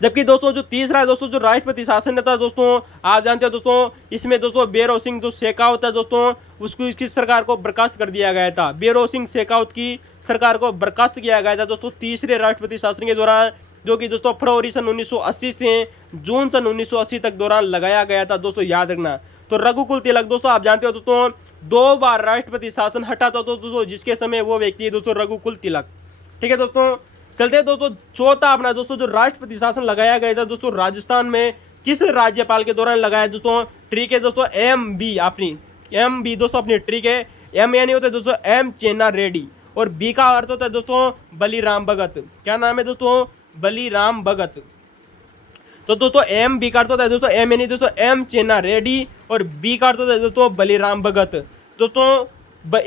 जबकि दोस्तों जो तीसरा दोस्तों जो राष्ट्रपति शासन था दोस्तों, आप जानते हो दोस्तों, इसमें दोस्तों बेरो सिंह जो शेखावत है दोस्तों, उसको इसकी सरकार को बर्खास्त कर दिया गया था। बेरो सिंह शेखावत की सरकार को बर्खास्त किया गया था दोस्तों तीसरे राष्ट्रपति शासन के दौरान, जो कि दोस्तों फरवरी सन 1980 से जून सन 1980 तक दौरान लगाया गया था दोस्तों, याद रखना। तो रघुकुल तिलक दोस्तों, आप जानते हो दोस्तों, 2 बार राष्ट्रपति शासन हटा था दोस्तों, जिसके समय वो व्यक्ति है दोस्तों रघुकुल तिलक। ठीक है दोस्तों, चलते हैं दोस्तों चौथा अपना दोस्तों जो राष्ट्रपति शासन लगाया गया था दोस्तों राजस्थान में, किस राज्यपाल के दौरान लगाया दोस्तों? ट्रिक है दोस्तों MB, अपनी MB दोस्तों अपनी ट्रिक है। M यानी होता है दोस्तों M चेन्ना रेड्डी, और B का अर्थ होता है दोस्तों बलीराम भगत। क्या नाम है दोस्तों? बलीराम भगत। तो दोस्तों MB का अर्थ होता है दोस्तों M यानी दोस्तों M चेन्ना रेड्डी, और B का अर्थ होता है दोस्तों बलीराम भगत। दोस्तों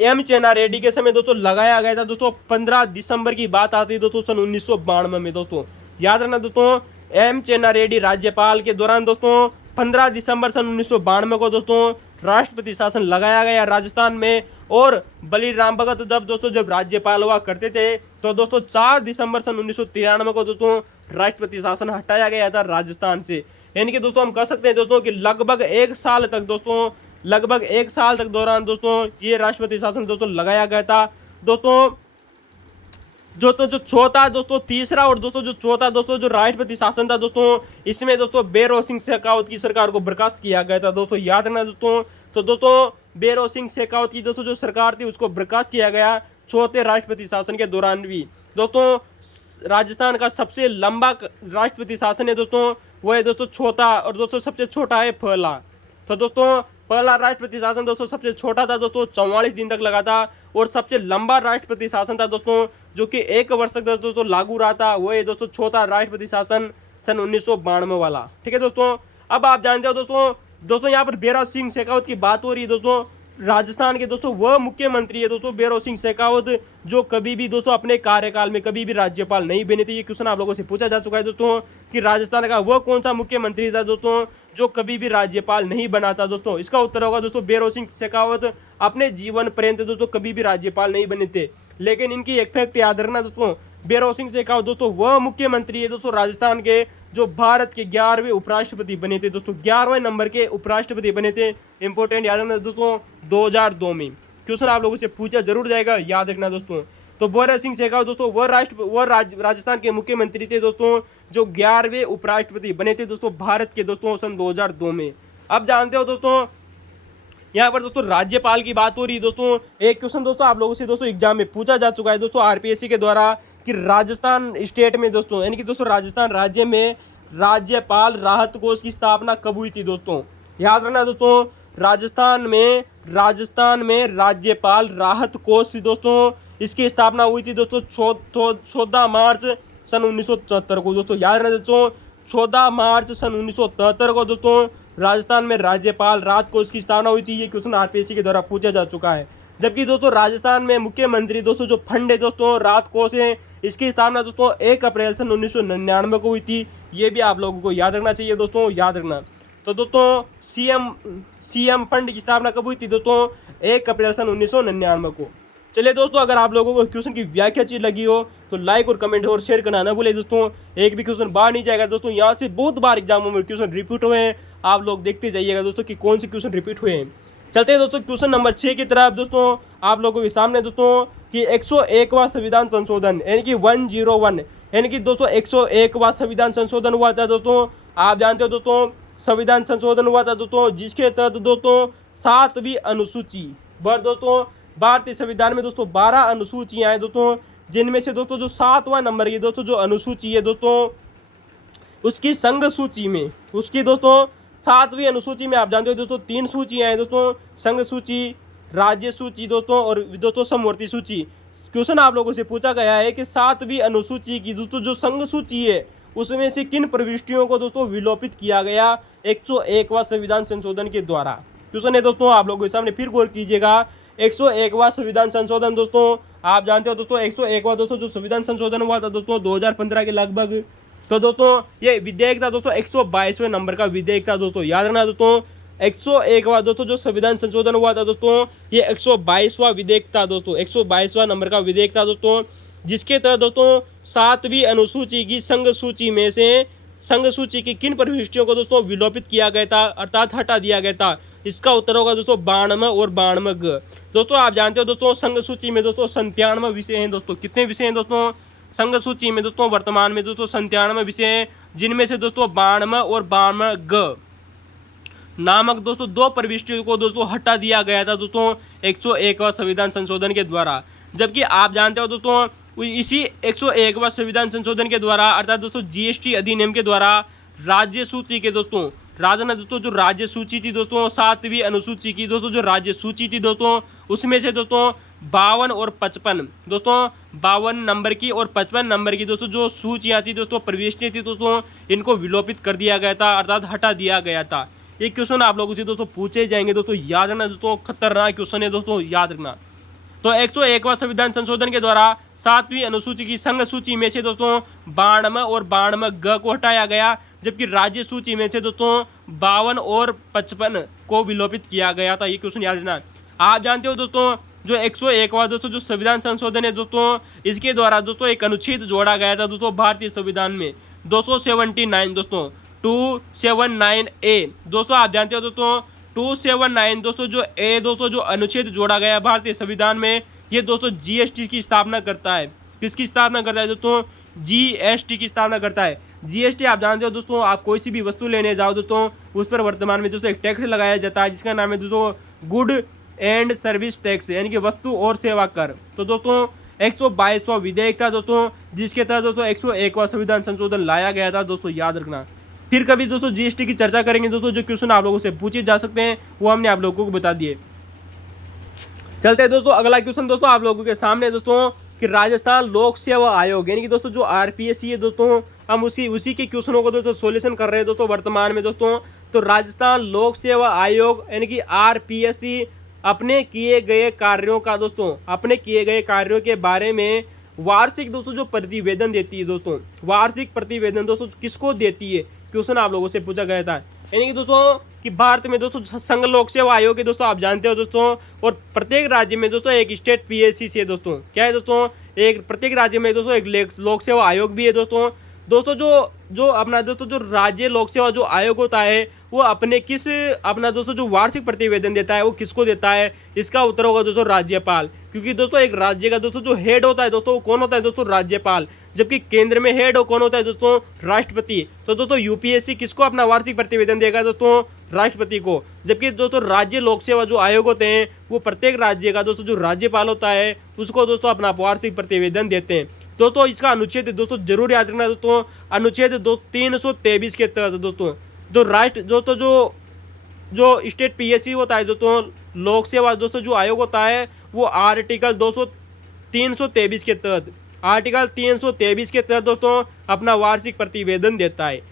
M चेन्ना रेड्डी के समय दोस्तों लगाया गया था दोस्तों 15 दिसंबर की बात आती है दोस्तों सन 1992 में दोस्तों, याद रखना दोस्तों। M चेन्ना रेड्डी राज्यपाल के दौरान दोस्तों 15 दिसंबर सन 1992 को दोस्तों राष्ट्रपति शासन लगाया गया राजस्थान में। और बलीराम भगत जब राज्यपाल हुआ करते थे तो दोस्तों 4 दिसंबर सन 1993 को दोस्तों राष्ट्रपति शासन हटाया गया था राजस्थान से। यानी कि दोस्तों हम कह सकते हैं दोस्तों कि लगभग 1 साल तक दौरान दोस्तों ये राष्ट्रपति शासन दोस्तों लगाया गया था दोस्तों। जो चौथा दोस्तों तीसरा और दोस्तों जो चौथा दोस्तों जो राष्ट्रपति शासन था दोस्तों, इसमें दोस्तों बेरो सिंह शेखावत की सरकार को बर्खास्त किया गया था दोस्तों, याद रखना दोस्तों। तो दोस्तों बेरो सिंह शेखावत की दोस्तों जो सरकार थी उसको बर्खास्त किया गया चौथे राष्ट्रपति शासन के दौरान भी। दोस्तों राजस्थान का सबसे लंबा राष्ट्रपति शासन है दोस्तों, वो है दोस्तों चौथा, और दोस्तों सबसे छोटा है पहला। तो दोस्तों पहला राष्ट्रपति शासन दोस्तों सबसे छोटा था दोस्तों, 44 दिन तक लगा था, और सबसे लंबा राष्ट्रपति शासन था दोस्तों जो कि 1 वर्ष तक दोस्तों लागू रहा था, वो है दोस्तों चौथा राष्ट्रपति शासन सन 1992 वाला। ठीक है दोस्तों, अब आप जानते हो दोस्तों यहाँ पर बेरो सिंह शेखावत की बात हो रही है दोस्तों। राजस्थान के दोस्तों वह मुख्यमंत्री है दोस्तों बेरो सिंह शेखावत, जो कभी भी दोस्तों अपने कार्यकाल में कभी भी राज्यपाल नहीं बने थे। ये क्वेश्चन आप लोगों से पूछा जा चुका है दोस्तों कि राजस्थान का वह कौन सा मुख्यमंत्री था दोस्तों जो कभी भी राज्यपाल नहीं बना था दोस्तों। इसका उत्तर होगा दोस्तों बेरो सिंह शेखावत अपने जीवन पर्यंत दोस्तों कभी भी राज्यपाल नहीं बने थे। लेकिन इनकी एक फैक्ट याद रखना दोस्तों, बेरो सिंह शेखावत दोस्तों वह मुख्यमंत्री है दोस्तों राजस्थान के जो भारत के 11वें उपराष्ट्रपति बने थे दोस्तों, 11वें नंबर के उपराष्ट्रपति बने थे। इंपॉर्टेंट याद रखना दोस्तों 2002 में क्वेश्चन आप लोगों से पूछा जरूर जाएगा, याद रखना दोस्तों। तो बेरो सिंह शेखावत दोस्तों वह राजस्थान के मुख्यमंत्री थे दोस्तों जो 11वें उपराष्ट्रपति बने थे दोस्तों भारत के दोस्तों सन 2002 में। अब जानते हो दोस्तों यहाँ पर दोस्तों राज्यपाल की बात हो रही है दोस्तों। एक क्वेश्चन दोस्तों आप लोगों से दोस्तों एग्जाम में पूछा जा चुका है दोस्तों RPSC के द्वारा कि राजस्थान स्टेट में दोस्तों यानी कि दोस्तों राजस्थान राज्य में राज्यपाल राहत कोष की स्थापना कब हुई थी दोस्तों? याद रखना दोस्तों, राजस्थान में राज्यपाल राहत कोष थी दोस्तों, इसकी स्थापना हुई थी दोस्तों 14 मार्च सन 1973 को दोस्तों। याद रखना दोस्तों 14 मार्च सन 1973 को दोस्तों राजस्थान में राज्यपाल राहत कोष की स्थापना हुई थी। ये क्वेश्चन RPSC के द्वारा पूछा जा चुका है। जबकि दोस्तों राजस्थान में मुख्यमंत्री दोस्तों जो फंड है दोस्तों राहत कोष है, इसकी स्थापना दोस्तों 1 अप्रैल सन 1999 को हुई थी। ये भी आप लोगों को याद रखना चाहिए दोस्तों, याद रखना। तो दोस्तों सीएम फंड की स्थापना कब हुई थी दोस्तों? 1 अप्रैल सन 1999 को। चलिए दोस्तों, अगर आप लोगों को क्वेश्चन की व्याख्या अच्छी लगी हो तो लाइक और कमेंट और शेयर करना ना भूले दोस्तों। एक भी क्वेश्चन बाहर नहीं जाएगा दोस्तों, यहाँ से बहुत बार एग्जामों में क्वेश्चन रिपीट हुए हैं, आप लोग देखते जाइएगा दोस्तों कि कौन से क्वेश्चन रिपीट हुए हैं। चलते हैं दोस्तों क्वेश्चन नंबर 6 की तरफ दोस्तों, आप लोगों के सामने दोस्तों कि 101वां संविधान संशोधन यानी कि 101 यानी कि दोस्तों 101वां संविधान संशोधन हुआ था दोस्तों। आप जानते हो दोस्तों संविधान संशोधन हुआ था दोस्तों जिसके तहत दोस्तों 7वीं अनुसूची दोस्तों भारतीय संविधान में दोस्तों 12 अनुसूचियां हैं दोस्तों, जिनमें से दोस्तों जो 7वां नंबर की दोस्तों जो अनुसूची है दोस्तों उसकी संघ सूची में उसकी दोस्तों 7वीं अनुसूची में आप जानते हो दोस्तों 3 सूचियां हैं दोस्तों, संघ सूची, राज्य सूची दोस्तों और दोस्तों समवर्ती सूची। क्वेश्चन आप लोगों से पूछा गया है कि 7वीं अनुसूची की दोस्तों जो संघ सूची है उसमें से किन प्रविष्टियों को दोस्तों विलोपित किया गया 101वां संविधान संशोधन के द्वारा। क्वेश्चन है दोस्तों आप लोगों के सामने, फिर गौर कीजिएगा। 101वां संविधान संशोधन दोस्तों आप जानते हो दोस्तों 101वां दोस्तों जो संविधान संशोधन हुआ था दोस्तों 2015 के लगभग। तो दोस्तों ये विधेयक था दोस्तों 122वें नंबर का विधेयक था दोस्तों। याद रखना दोस्तों 101वां दोस्तों जो संविधान संशोधन हुआ था दोस्तों ये 122वां विधेयक था दोस्तों, 122वां नंबर का विधेयक था दोस्तों, जिसके तहत दोस्तों 7वीं अनुसूची की संघ सूची में से संघ सूची की किन प्रविष्टियों को दोस्तों विलोपित किया गया था अर्थात हटा दिया गया था? इसका उत्तर होगा दोस्तों 92 और 92 ग। दोस्तों आप जानते हो दोस्तों संघ सूची में दोस्तों 97 विषय हैं दोस्तों। कितने विषय हैं दोस्तों संघ सूची में दोस्तों? वर्तमान में दोस्तों 97 विषय हैं, जिनमें से दोस्तों 92 और 92 ग नामक दोस्तों 2 प्रविष्टियों को दोस्तों हटा दिया गया था दोस्तों 101वां संविधान संशोधन के द्वारा। जबकि आप जानते हो दोस्तों इसी 101वां संविधान संशोधन के द्वारा अर्थात दोस्तों जीएसटी अधिनियम के द्वारा राज्य सूची के दोस्तों जो राज्य सूची थी दोस्तों 7वीं अनुसूची की दोस्तों जो राज्य सूची थी दोस्तों, उसमें से दोस्तों 52 और 55 दोस्तों 52 नंबर की और 55 नंबर की दोस्तों जो सूचियाँ थी दोस्तों प्रविष्टियाँ थी दोस्तों, इनको विलोपित कर दिया गया था अर्थात हटा दिया गया था। ये क्वेश्चन आप लोगों से दोस्तों पूछे जाएंगे दोस्तों, याद रखना दोस्तों, खतरनाक क्वेश्चन है दोस्तों, याद रखना। तो 101वां संविधान संशोधन के द्वारा 7वीं अनुसूची की संघ सूची में से दोस्तों 92 और 92 ग को हटाया गया, जबकि राज्य सूची में से दोस्तों 52 और 55 को विलोपित किया गया था। ये क्वेश्चन याद रखना। आप जानते हो दोस्तों जो 101वां दोस्तों जो संविधान संशोधन है दोस्तों, इसके द्वारा दोस्तों एक अनुच्छेद जोड़ा गया था दोस्तों भारतीय संविधान में 279 दोस्तों 279 ए। दोस्तों आप जानते हो दोस्तों 279 दोस्तों जो ए दोस्तों जो अनुच्छेद जोड़ा गया भारतीय संविधान में, ये दोस्तों जीएसटी की स्थापना करता है। किसकी स्थापना करता है दोस्तों? जीएसटी की स्थापना करता है। जीएसटी आप जानते हो दोस्तों, आप कोई सी भी वस्तु लेने जाओ दोस्तों, उस पर वर्तमान में दोस्तों एक टैक्स लगाया जाता है जिसका नाम है दोस्तों गुड एंड सर्विस टैक्स, यानी कि वस्तु और सेवा कर। तो दोस्तों 122वां विधेयक था दोस्तों, जिसके तहत दोस्तों 101वां संविधान संशोधन लाया गया था दोस्तों, याद रखना। फिर कभी दोस्तों जीएसटी की चर्चा करेंगे दोस्तों, जो क्वेश्चन आप लोगों से पूछे जा सकते हैं वो हमने आप लोगों को बता दिए। चलते हैं दोस्तों अगला क्वेश्चन दोस्तों आप लोगों के सामने दोस्तों कि राजस्थान लोक सेवा आयोग यानी कि दोस्तों जो आरपीएससी है दोस्तों, हम उसी के क्वेश्चनों को दोस्तों सॉल्यूशन कर रहे हैं दोस्तों वर्तमान में दोस्तों। तो राजस्थान लोक सेवा आयोग यानी कि आरपीएससी अपने किए गए कार्यों के बारे में वार्षिक दोस्तों जो प्रतिवेदन देती है दोस्तों, वार्षिक प्रतिवेदन दोस्तों किसको देती है? क्वेश्चन आप लोगों से पूछा गया था। यानी कि दोस्तों कि भारत में दोस्तों संघ लोक सेवा आयोग है दोस्तों, आप जानते हो दोस्तों, और प्रत्येक राज्य में दोस्तों एक स्टेट पीएससी से दोस्तों क्या है दोस्तों, एक प्रत्येक राज्य में दोस्तों एक लोक सेवा आयोग भी है दोस्तों। जो अपना दोस्तों जो राज्य लोक सेवा जो आयोग होता है वो अपना दोस्तों जो वार्षिक प्रतिवेदन देता है वो किसको देता है? इसका उत्तर होगा दोस्तों राज्यपाल, क्योंकि दोस्तों एक राज्य का दोस्तों जो हेड होता है दोस्तों वो कौन होता है दोस्तों? राज्यपाल। जबकि केंद्र में हेड कौन होता है दोस्तों? राष्ट्रपति। तो दोस्तों यूपीएससी किसको अपना वार्षिक प्रतिवेदन देगा दोस्तों? राष्ट्रपति को। जबकि दोस्तों राज्य लोक सेवा जो आयोग होते हैं वो प्रत्येक राज्य का दोस्तों जो राज्यपाल होता है उसको दोस्तों अपना वार्षिक प्रतिवेदन देते हैं दोस्तों। इसका अनुच्छेद दोस्तों जरूर याद रखना दोस्तों, अनुच्छेद 323 के तहत दोस्तों जो स्टेट पीएससी होता है दोस्तों, लोक सेवा दोस्तों जो आयोग होता है वो आर्टिकल 323 के तहत के तहत दोस्तों अपना वार्षिक प्रतिवेदन देता है।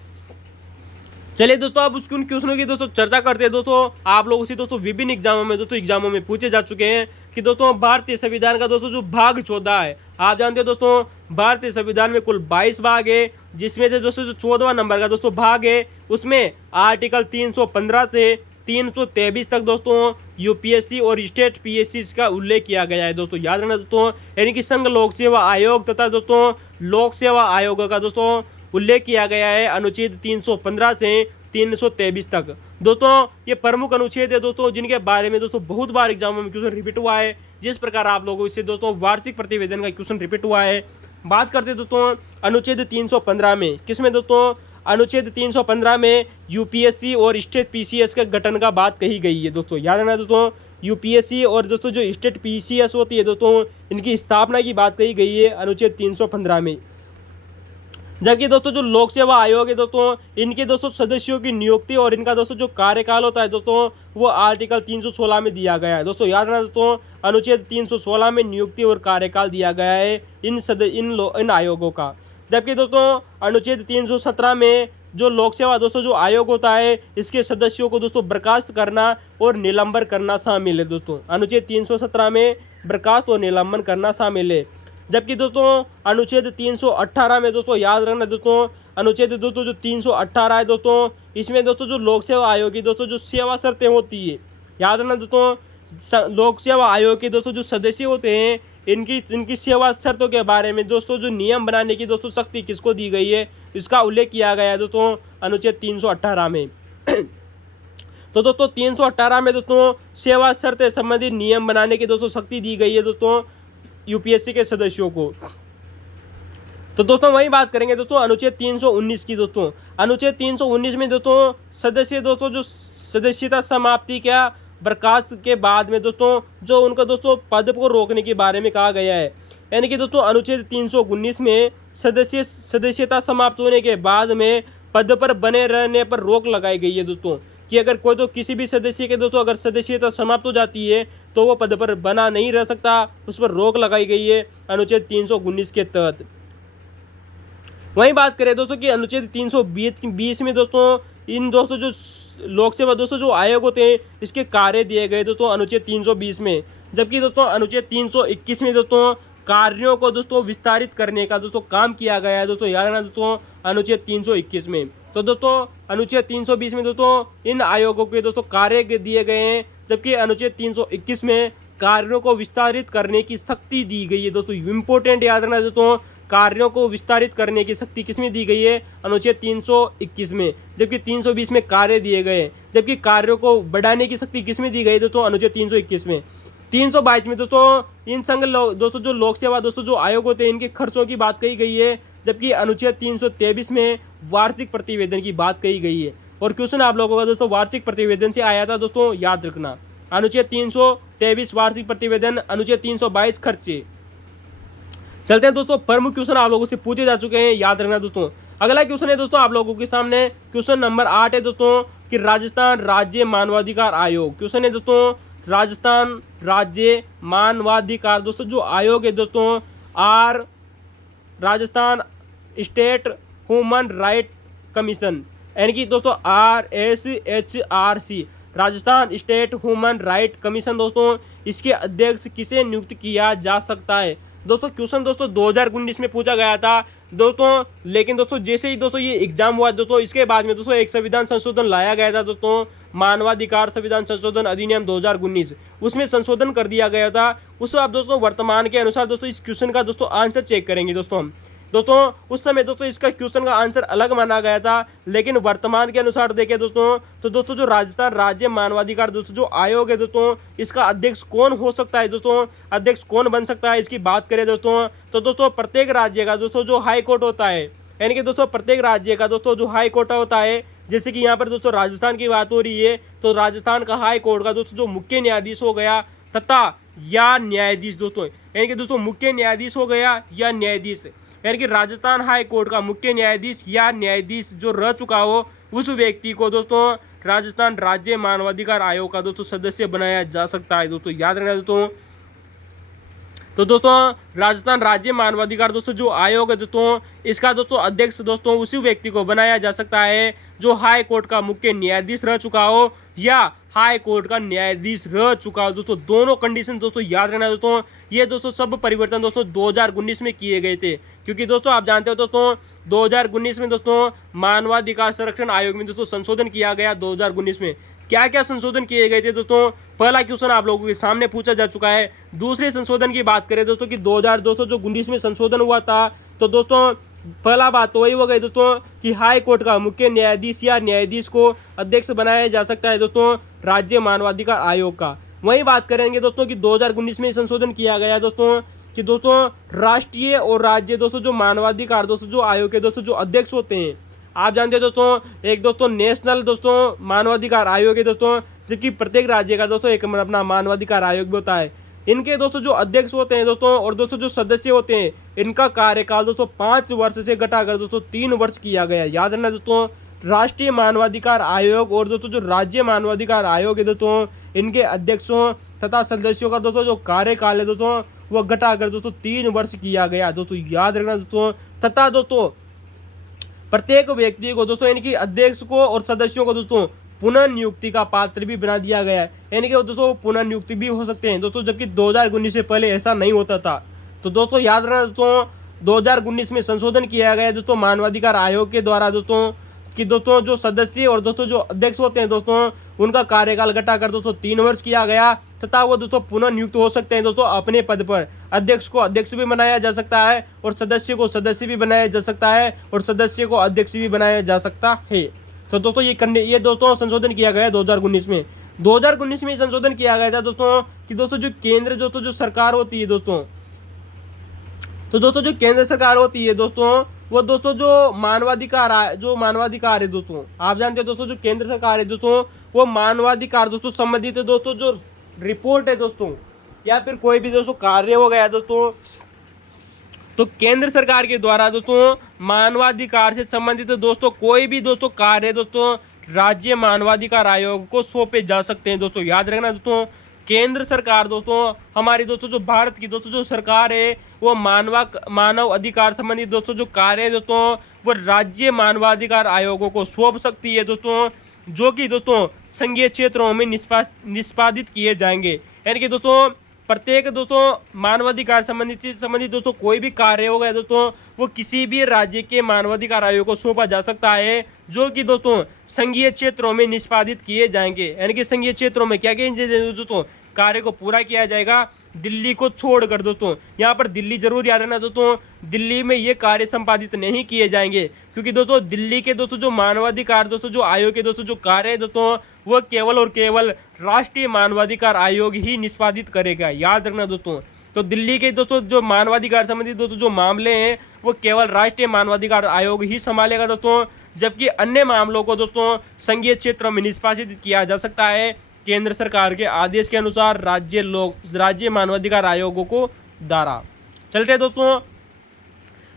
चलिए दोस्तों अब उन क्वेश्चनों की दोस्तों चर्चा करते हैं दोस्तों। आप लोगों से दोस्तों विभिन्न एग्जामों में पूछे जा चुके हैं कि दोस्तों भारतीय संविधान का दोस्तों जो भाग 14 है, आप जानते हो दोस्तों भारतीय संविधान में कुल 22 भाग है, जिसमें से दोस्तों जो 14वां नंबर का दोस्तों भाग है उसमें आर्टिकल 315 से 323 तक दोस्तों यूपीएससी और स्टेट पीएससी का उल्लेख किया गया है दोस्तों, याद रखना दोस्तों। यानी कि संघ लोक सेवा आयोग तथा दोस्तों लोक सेवा आयोग का दोस्तों उल्लेख किया गया है अनुच्छेद 315 से 323 तक दोस्तों। ये प्रमुख अनुच्छेद है दोस्तों जिनके बारे में दोस्तों बहुत बार एग्जामों में क्वेश्चन रिपीट हुआ है। जिस प्रकार आप लोगों से दोस्तों वार्षिक प्रतिवेदन का क्वेश्चन रिपीट हुआ है। बात करते हैं दोस्तों अनुच्छेद 315 में, किसमें दोस्तों? अनुच्छेद 315 में यूपीएससी और स्टेट पीसीएस का गठन का बात कही गई है दोस्तों, याद रखना दोस्तों। यूपीएससी और दोस्तों जो स्टेट पीसीएस होती है दोस्तों, इनकी स्थापना की बात कही गई है अनुच्छेद 315 में। जबकि दोस्तों जो लोक सेवा आयोग है दोस्तों, इनके दोस्तों सदस्यों की नियुक्ति और इनका दोस्तों जो कार्यकाल होता है दोस्तों वो आर्टिकल 316 में दिया गया है दोस्तों, याद रखना दोस्तों। अनुच्छेद 316 में नियुक्ति और कार्यकाल दिया गया है इन आयोगों का। जबकि दोस्तों अनुच्छेद 317 में जो लोक सेवा दोस्तों जो आयोग होता है इसके सदस्यों को दोस्तों बर्खास्त करना और निलंबन करना शामिल है दोस्तों। अनुच्छेद 317 में बर्खास्त और निलंबन करना शामिल है। जबकि दोस्तों अनुच्छेद 318 में दोस्तों याद रखना दोस्तों, अनुच्छेद दोस्तों जो 318 है दोस्तों, इसमें दोस्तों जो लोक सेवा आयोग की दोस्तों जो सेवा शर्तें होती है, याद रखना दोस्तों। लोक सेवा आयोग के दोस्तों जो सदस्य होते हैं इनकी सेवा शर्तों के बारे में दोस्तों जो नियम बनाने की दोस्तों शक्ति किसको दी गई है? इसका उल्लेख किया गया है दोस्तों अनुच्छेद 318 में। तो दोस्तों 318 में दोस्तों सेवा शर्त संबंधी नियम बनाने की दोस्तों शक्ति दी गई है दोस्तों यूपीएससी के सदस्यों को। तो दोस्तों वही बात करेंगे दोस्तों अनुच्छेद 319 की। दोस्तों अनुच्छेद 319 में दोस्तों सदस्य दोस्तों जो सदस्यता समाप्ति क्या बर्खास्त के बाद में दोस्तों जो उनका दोस्तों पद को रोकने के बारे में कहा गया है। यानी कि दोस्तों अनुच्छेद 319 में सदस्यता समाप्त होने के बाद में पद पर बने रहने पर रोक लगाई गई है दोस्तों, कि अगर कोई तो किसी भी सदस्य के दोस्तों अगर सदस्यता समाप्त हो जाती है तो वो पद पर बना नहीं रह सकता, उस पर रोक लगाई गई है अनुच्छेद 319 के तहत। वहीं बात करें दोस्तों कि अनुच्छेद 320 में दोस्तों इन दोस्तों जो लोक सेवा दोस्तों जो आयोग होते हैं इसके कार्य दिए गए दोस्तों अनुच्छेद 320 में। जबकि दोस्तों अनुच्छेद 321 में दोस्तों कार्यों को दोस्तों विस्तारित करने का दोस्तों काम किया गया है दोस्तों, याद रखना दोस्तों अनुच्छेद 321 में। तो दोस्तों अनुच्छेद 320 में दोस्तों इन आयोगों के दोस्तों कार्य दिए गए हैं, जबकि अनुच्छेद 321 में कार्यों को विस्तारित करने की शक्ति दी गई है दोस्तों। इंपॉर्टेंट याद रखना दोस्तों, कार्यों को विस्तारित करने की शक्ति किसमें दी गई है अनुच्छेद 321 में, जबकि 320 में कार्य दिए गए, जबकि कार्यों को बढ़ाने की शक्ति किसमें दी गई दोस्तों अनुच्छेद 321 में। 322 में दोस्तों इन संघ दोस्तों जो लोक सेवा दोस्तों जो आयोग होते हैं इनके खर्चों की बात कही गई है, जबकि अनुच्छेद 323 में वार्षिक प्रतिवेदन की बात कही गई है। और क्वेश्चन आप लोगों का दोस्तों वार्षिक प्रतिवेदन से आया था दोस्तों, याद रखना। अनुच्छेद 323 वार्षिक प्रतिवेदन, अनुच्छेद 322 खर्चे। चलते हैं दोस्तों, प्रमुख क्वेश्चन आप लोगों से पूछे जा चुके हैं, याद रखना दोस्तों। अगला क्वेश्चन है दोस्तों आप लोगों के सामने, क्वेश्चन नंबर 8 है दोस्तों कि राजस्थान राज्य मानवाधिकार आयोग। क्वेश्चन है दोस्तों राजस्थान राज्य मानवाधिकार दोस्तों जो आयोग है दोस्तों Rajasthan state human right commission, यानी कि दोस्तों RSHRC Rajasthan state human right commission दोस्तों, इसके अध्यक्ष किसे नियुक्त किया जा सकता है। दोस्तों क्वेश्चन दोस्तों 2019 में पूछा गया था दोस्तों, लेकिन दोस्तों जैसे ही दोस्तों ये एग्जाम हुआ दोस्तों इसके बाद में दोस्तों एक संविधान संशोधन लाया गया था दोस्तों, मानवाधिकार संविधान संशोधन अधिनियम 2019, उसमें संशोधन कर दिया गया था। उस आप दोस्तों वर्तमान के अनुसार दोस्तों इस क्वेश्चन का दोस्तों आंसर चेक करेंगे दोस्तों हम। दोस्तों उस समय दोस्तों इसका क्वेश्चन का आंसर अलग माना गया था, लेकिन वर्तमान के अनुसार देखें दोस्तों तो दोस्तों जो राजस्थान राज्य मानवाधिकार दोस्तों जो आयोग है दोस्तों, इसका अध्यक्ष कौन हो सकता है दोस्तों, अध्यक्ष कौन बन सकता है इसकी बात करें दोस्तों तो दोस्तों प्रत्येक राज्य का दोस्तों जो हाई कोर्ट होता है, यानी कि दोस्तों प्रत्येक राज्य का दोस्तों जो हाई कोर्ट होता है, जैसे कि यहाँ पर दोस्तों राजस्थान की बात हो रही है तो राजस्थान का हाई कोर्ट का दोस्तों जो मुख्य न्यायाधीश हो गया तथा या न्यायाधीश दोस्तों, यानी कि दोस्तों मुख्य न्यायाधीश हो गया या न्यायाधीश, यानी कि राजस्थान हाई कोर्ट का मुख्य न्यायाधीश या न्यायाधीश जो रह चुका हो उस व्यक्ति को दोस्तों राजस्थान राज्य मानवाधिकार आयोग का दोस्तों सदस्य बनाया जा सकता है दोस्तों, याद रखना दोस्तों। तो दोस्तों राजस्थान राज्य मानवाधिकार दोस्तों जो आयोग है दोस्तों, इसका दोस्तों अध्यक्ष दोस्तों उसी व्यक्ति को बनाया जा सकता है जो हाई कोर्ट का मुख्य न्यायाधीश रह चुका हो या हाई कोर्ट का न्यायाधीश रह चुका हो दोस्तों। दोनों कंडीशन दोस्तों याद रखना दोस्तों। ये दोस्तों सब परिवर्तन दोस्तों 2019 में किए गए थे, क्योंकि दोस्तों आप जानते हो दोस्तों 2019 में दोस्तों मानवाधिकार संरक्षण आयोग में दोस्तों संशोधन किया गया। 2019 में क्या क्या संशोधन किए गए थे दोस्तों, पहला क्वेश्चन आप लोगों के सामने पूछा जा चुका है। दूसरे संशोधन की बात करें दोस्तों कि 2019 में संशोधन हुआ था, तो दोस्तों पहला बात तो वही हो गई दोस्तों कि हाई कोर्ट का मुख्य न्यायाधीश या न्यायाधीश को अध्यक्ष बनाया जा सकता है दोस्तों राज्य मानवाधिकार आयोग का। वही बात करेंगे दोस्तों कि 2019 में संशोधन किया गया दोस्तों कि दोस्तों राष्ट्रीय और राज्य दोस्तों जो मानवाधिकार दोस्तों जो आयोग के दोस्तों जो अध्यक्ष होते हैं, आप जानते हैं दोस्तों एक दोस्तों नेशनल दोस्तों मानवाधिकार आयोग है दोस्तों, जबकि प्रत्येक राज्य का दोस्तों एक अपना मानवाधिकार आयोग भी होता है। इनके दोस्तों जो अध्यक्ष होते हैं दोस्तों और दोस्तों जो सदस्य होते हैं, इनका कार्यकाल दोस्तों 5 वर्ष से घटाकर दोस्तों 3 वर्ष किया गया। याद रखना दोस्तों राष्ट्रीय मानवाधिकार आयोग और दोस्तों जो राज्य मानवाधिकार आयोग है दोस्तों, इनके अध्यक्षों तथा सदस्यों का दोस्तों जो कार्यकाल है दोस्तों वह घटाकर दोस्तों 3 वर्ष किया गया दोस्तों, याद रखना दोस्तों। तथा दोस्तों प्रत्येक व्यक्ति को दोस्तों इनकी अध्यक्ष को और सदस्यों को दोस्तों पुनः नियुक्ति का पात्र भी बना दिया गया है, यानी कि दोस्तों पुनः नियुक्ति भी हो सकते हैं दोस्तों, जबकि 2019 से पहले ऐसा नहीं होता था। तो दोस्तों याद रखना दोस्तों 2019 में संशोधन किया गया दोस्तों मानवाधिकार आयोग के द्वारा दोस्तों, कि दोस्तों जो सदस्य और दोस्तों जो अध्यक्ष होते हैं दोस्तों, उनका कार्यकाल घटाकर दोस्तों 3 वर्ष किया गया तथा वो दोस्तों पुनः नियुक्त हो सकते हैं दोस्तों अपने पद पर। अध्यक्ष को अध्यक्ष भी बनाया जा सकता है और सदस्य को सदस्य भी बनाया जा सकता है और सदस्य को अध्यक्ष भी बनाया जा सकता है। तो दोस्तों ये दोस्तों संशोधन किया गया है 2019 में। 2019 में संशोधन किया गया था दोस्तों कि दोस्तों जो केंद्र दोस्तों जो सरकार होती है दोस्तों, तो दोस्तों जो केंद्र सरकार होती है दोस्तों, वो दोस्तों जो मानवाधिकार है दोस्तों, आप जानते हो दोस्तों जो केंद्र सरकार है दोस्तों, वो मानवाधिकार दोस्तों संबंधित है दोस्तों जो रिपोर्ट है दोस्तों, या फिर कोई भी दोस्तों कार्य हो गया दोस्तों, तो केंद्र सरकार के द्वारा दोस्तों मानवाधिकार से संबंधित दोस्तों कोई भी दोस्तों कार्य दोस्तों राज्य मानवाधिकार आयोग को सौंपे जा सकते हैं दोस्तों। याद रखना दोस्तों, केंद्र सरकार दोस्तों हमारी दोस्तों जो भारत की दोस्तों जो सरकार है, वो मानव अधिकार संबंधित दोस्तों जो कार्य है दोस्तों, वो राज्य मानवाधिकार आयोगों को सौंप सकती है दोस्तों, जो कि दोस्तों संघीय क्षेत्रों में निष्पादित किए जाएंगे। यानी कि दोस्तों प्रत्येक दोस्तों मानवाधिकार संबंधित दोस्तों कोई भी कार्य हो गया दोस्तों, वो किसी भी राज्य के मानवाधिकार आयोग को सौंपा जा सकता है, जो कि दोस्तों संघीय क्षेत्रों में निष्पादित किए जाएंगे। यानी कि संघीय क्षेत्रों में क्या क्या दोस्तों कार्य को पूरा किया जाएगा, दिल्ली को छोड़कर दोस्तों। यहाँ पर दिल्ली जरूर याद रखना दोस्तों, दिल्ली में ये कार्य संपादित नहीं किए जाएंगे, क्योंकि दोस्तों दिल्ली के दोस्तों जो मानवाधिकार दोस्तों जो आयोग के दोस्तों जो कार्य है दोस्तों, वो केवल और केवल राष्ट्रीय मानवाधिकार आयोग ही निष्पादित करेगा। याद रखना दोस्तों, तो दिल्ली के दोस्तों जो मानवाधिकार संबंधित दोस्तों जो मामले हैं, वो केवल राष्ट्रीय मानवाधिकार आयोग ही संभालेगा दोस्तों, जबकि अन्य मामलों को दोस्तों संघीय क्षेत्रों में निष्पादित किया जा सकता है केंद्र सरकार के आदेश के अनुसार राज्य मानवाधिकार आयोगों को द्वारा। चलते हैं दोस्तों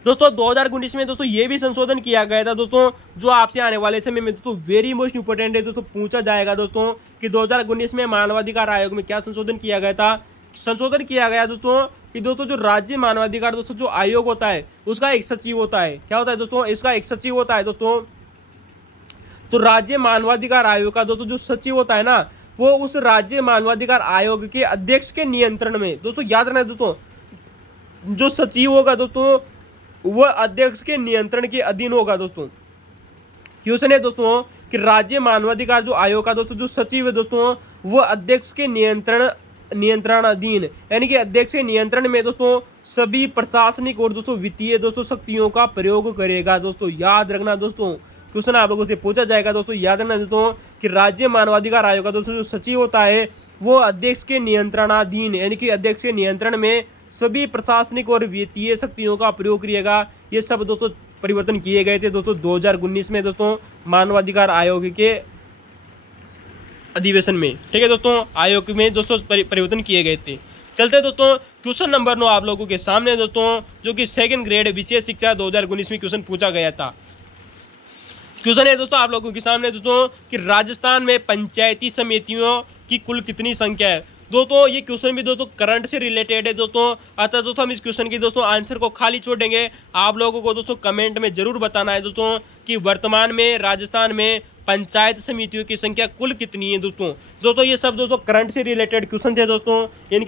2019 में दोस्तों ये भी संशोधन किया गया था दोस्तों, जो आपसे आने वाले समय में दोस्तों वेरी मोस्ट इंपोर्टेंट है दोस्तों, पूछा जाएगा दोस्तों कि 2019 में मानवाधिकार आयोग में क्या संशोधन किया गया था। संशोधन किया गया दोस्तों कि दोस्तों जो राज्य मानवाधिकार दोस्तों जो आयोग होता है, उसका एक सचिव होता है। क्या होता है दोस्तों, इसका एक सचिव होता है दोस्तों। तो राज्य मानवाधिकार आयोग का दोस्तों जो सचिव होता है ना, वो उस राज्य मानवाधिकार आयोग के अध्यक्ष के नियंत्रण में दोस्तों, याद रखना दोस्तों, जो सचिव होगा दोस्तों वह अध्यक्ष के नियंत्रण के अधीन होगा दोस्तों। क्वेश्चन है दोस्तों कि राज्य मानवाधिकार जो आयोग का दोस्तों जो सचिव है दोस्तों, वह अध्यक्ष के नियंत्रणाधीन, यानी कि अध्यक्ष के नियंत्रण में दोस्तों सभी प्रशासनिक और दोस्तों वित्तीय दोस्तों शक्तियों का प्रयोग करेगा दोस्तों। याद रखना दोस्तों, क्वेश्चन आप लोगों से पूछा जाएगा दोस्तों। याद रखना दोस्तों कि राज्य मानवाधिकार आयोग का दोस्तों जो सचिव होता है, वो अध्यक्ष के नियंत्रणाधीन, यानी कि अध्यक्ष के नियंत्रण में सभी प्रशासनिक और वित्तीय शक्तियों का प्रयोग करिएगा। ये सब दोस्तों परिवर्तन किए गए थे दोस्तों 2019 में दोस्तों मानवाधिकार आयोग के अधिवेशन में। ठीक है दोस्तों, आयोग में दोस्तों परिवर्तन किए गए थे। चलते दोस्तों क्वेश्चन नंबर 9 आप लोगों के सामने दोस्तों, जो कि सेकंड ग्रेड विशेष शिक्षा 2019 में क्वेश्चन पूछा गया था। क्वेश्चन है दोस्तों आप लोगों के सामने दोस्तों कि राजस्थान में पंचायती समितियों की कुल कितनी संख्या है। दोस्तों ये क्वेश्चन भी दोस्तों करंट से रिलेटेड है दोस्तों, अतः दोस्तों हम इस क्वेश्चन की दोस्तों आंसर को खाली छोड़ेंगे। आप लोगों को दोस्तों कमेंट में जरूर बताना है दोस्तों कि वर्तमान में राजस्थान में पंचायत समितियों की संख्या कुल कितनी है दोस्तों। ये सब दोस्तों करंट से रिलेटेड क्वेश्चन थे दोस्तों, इनके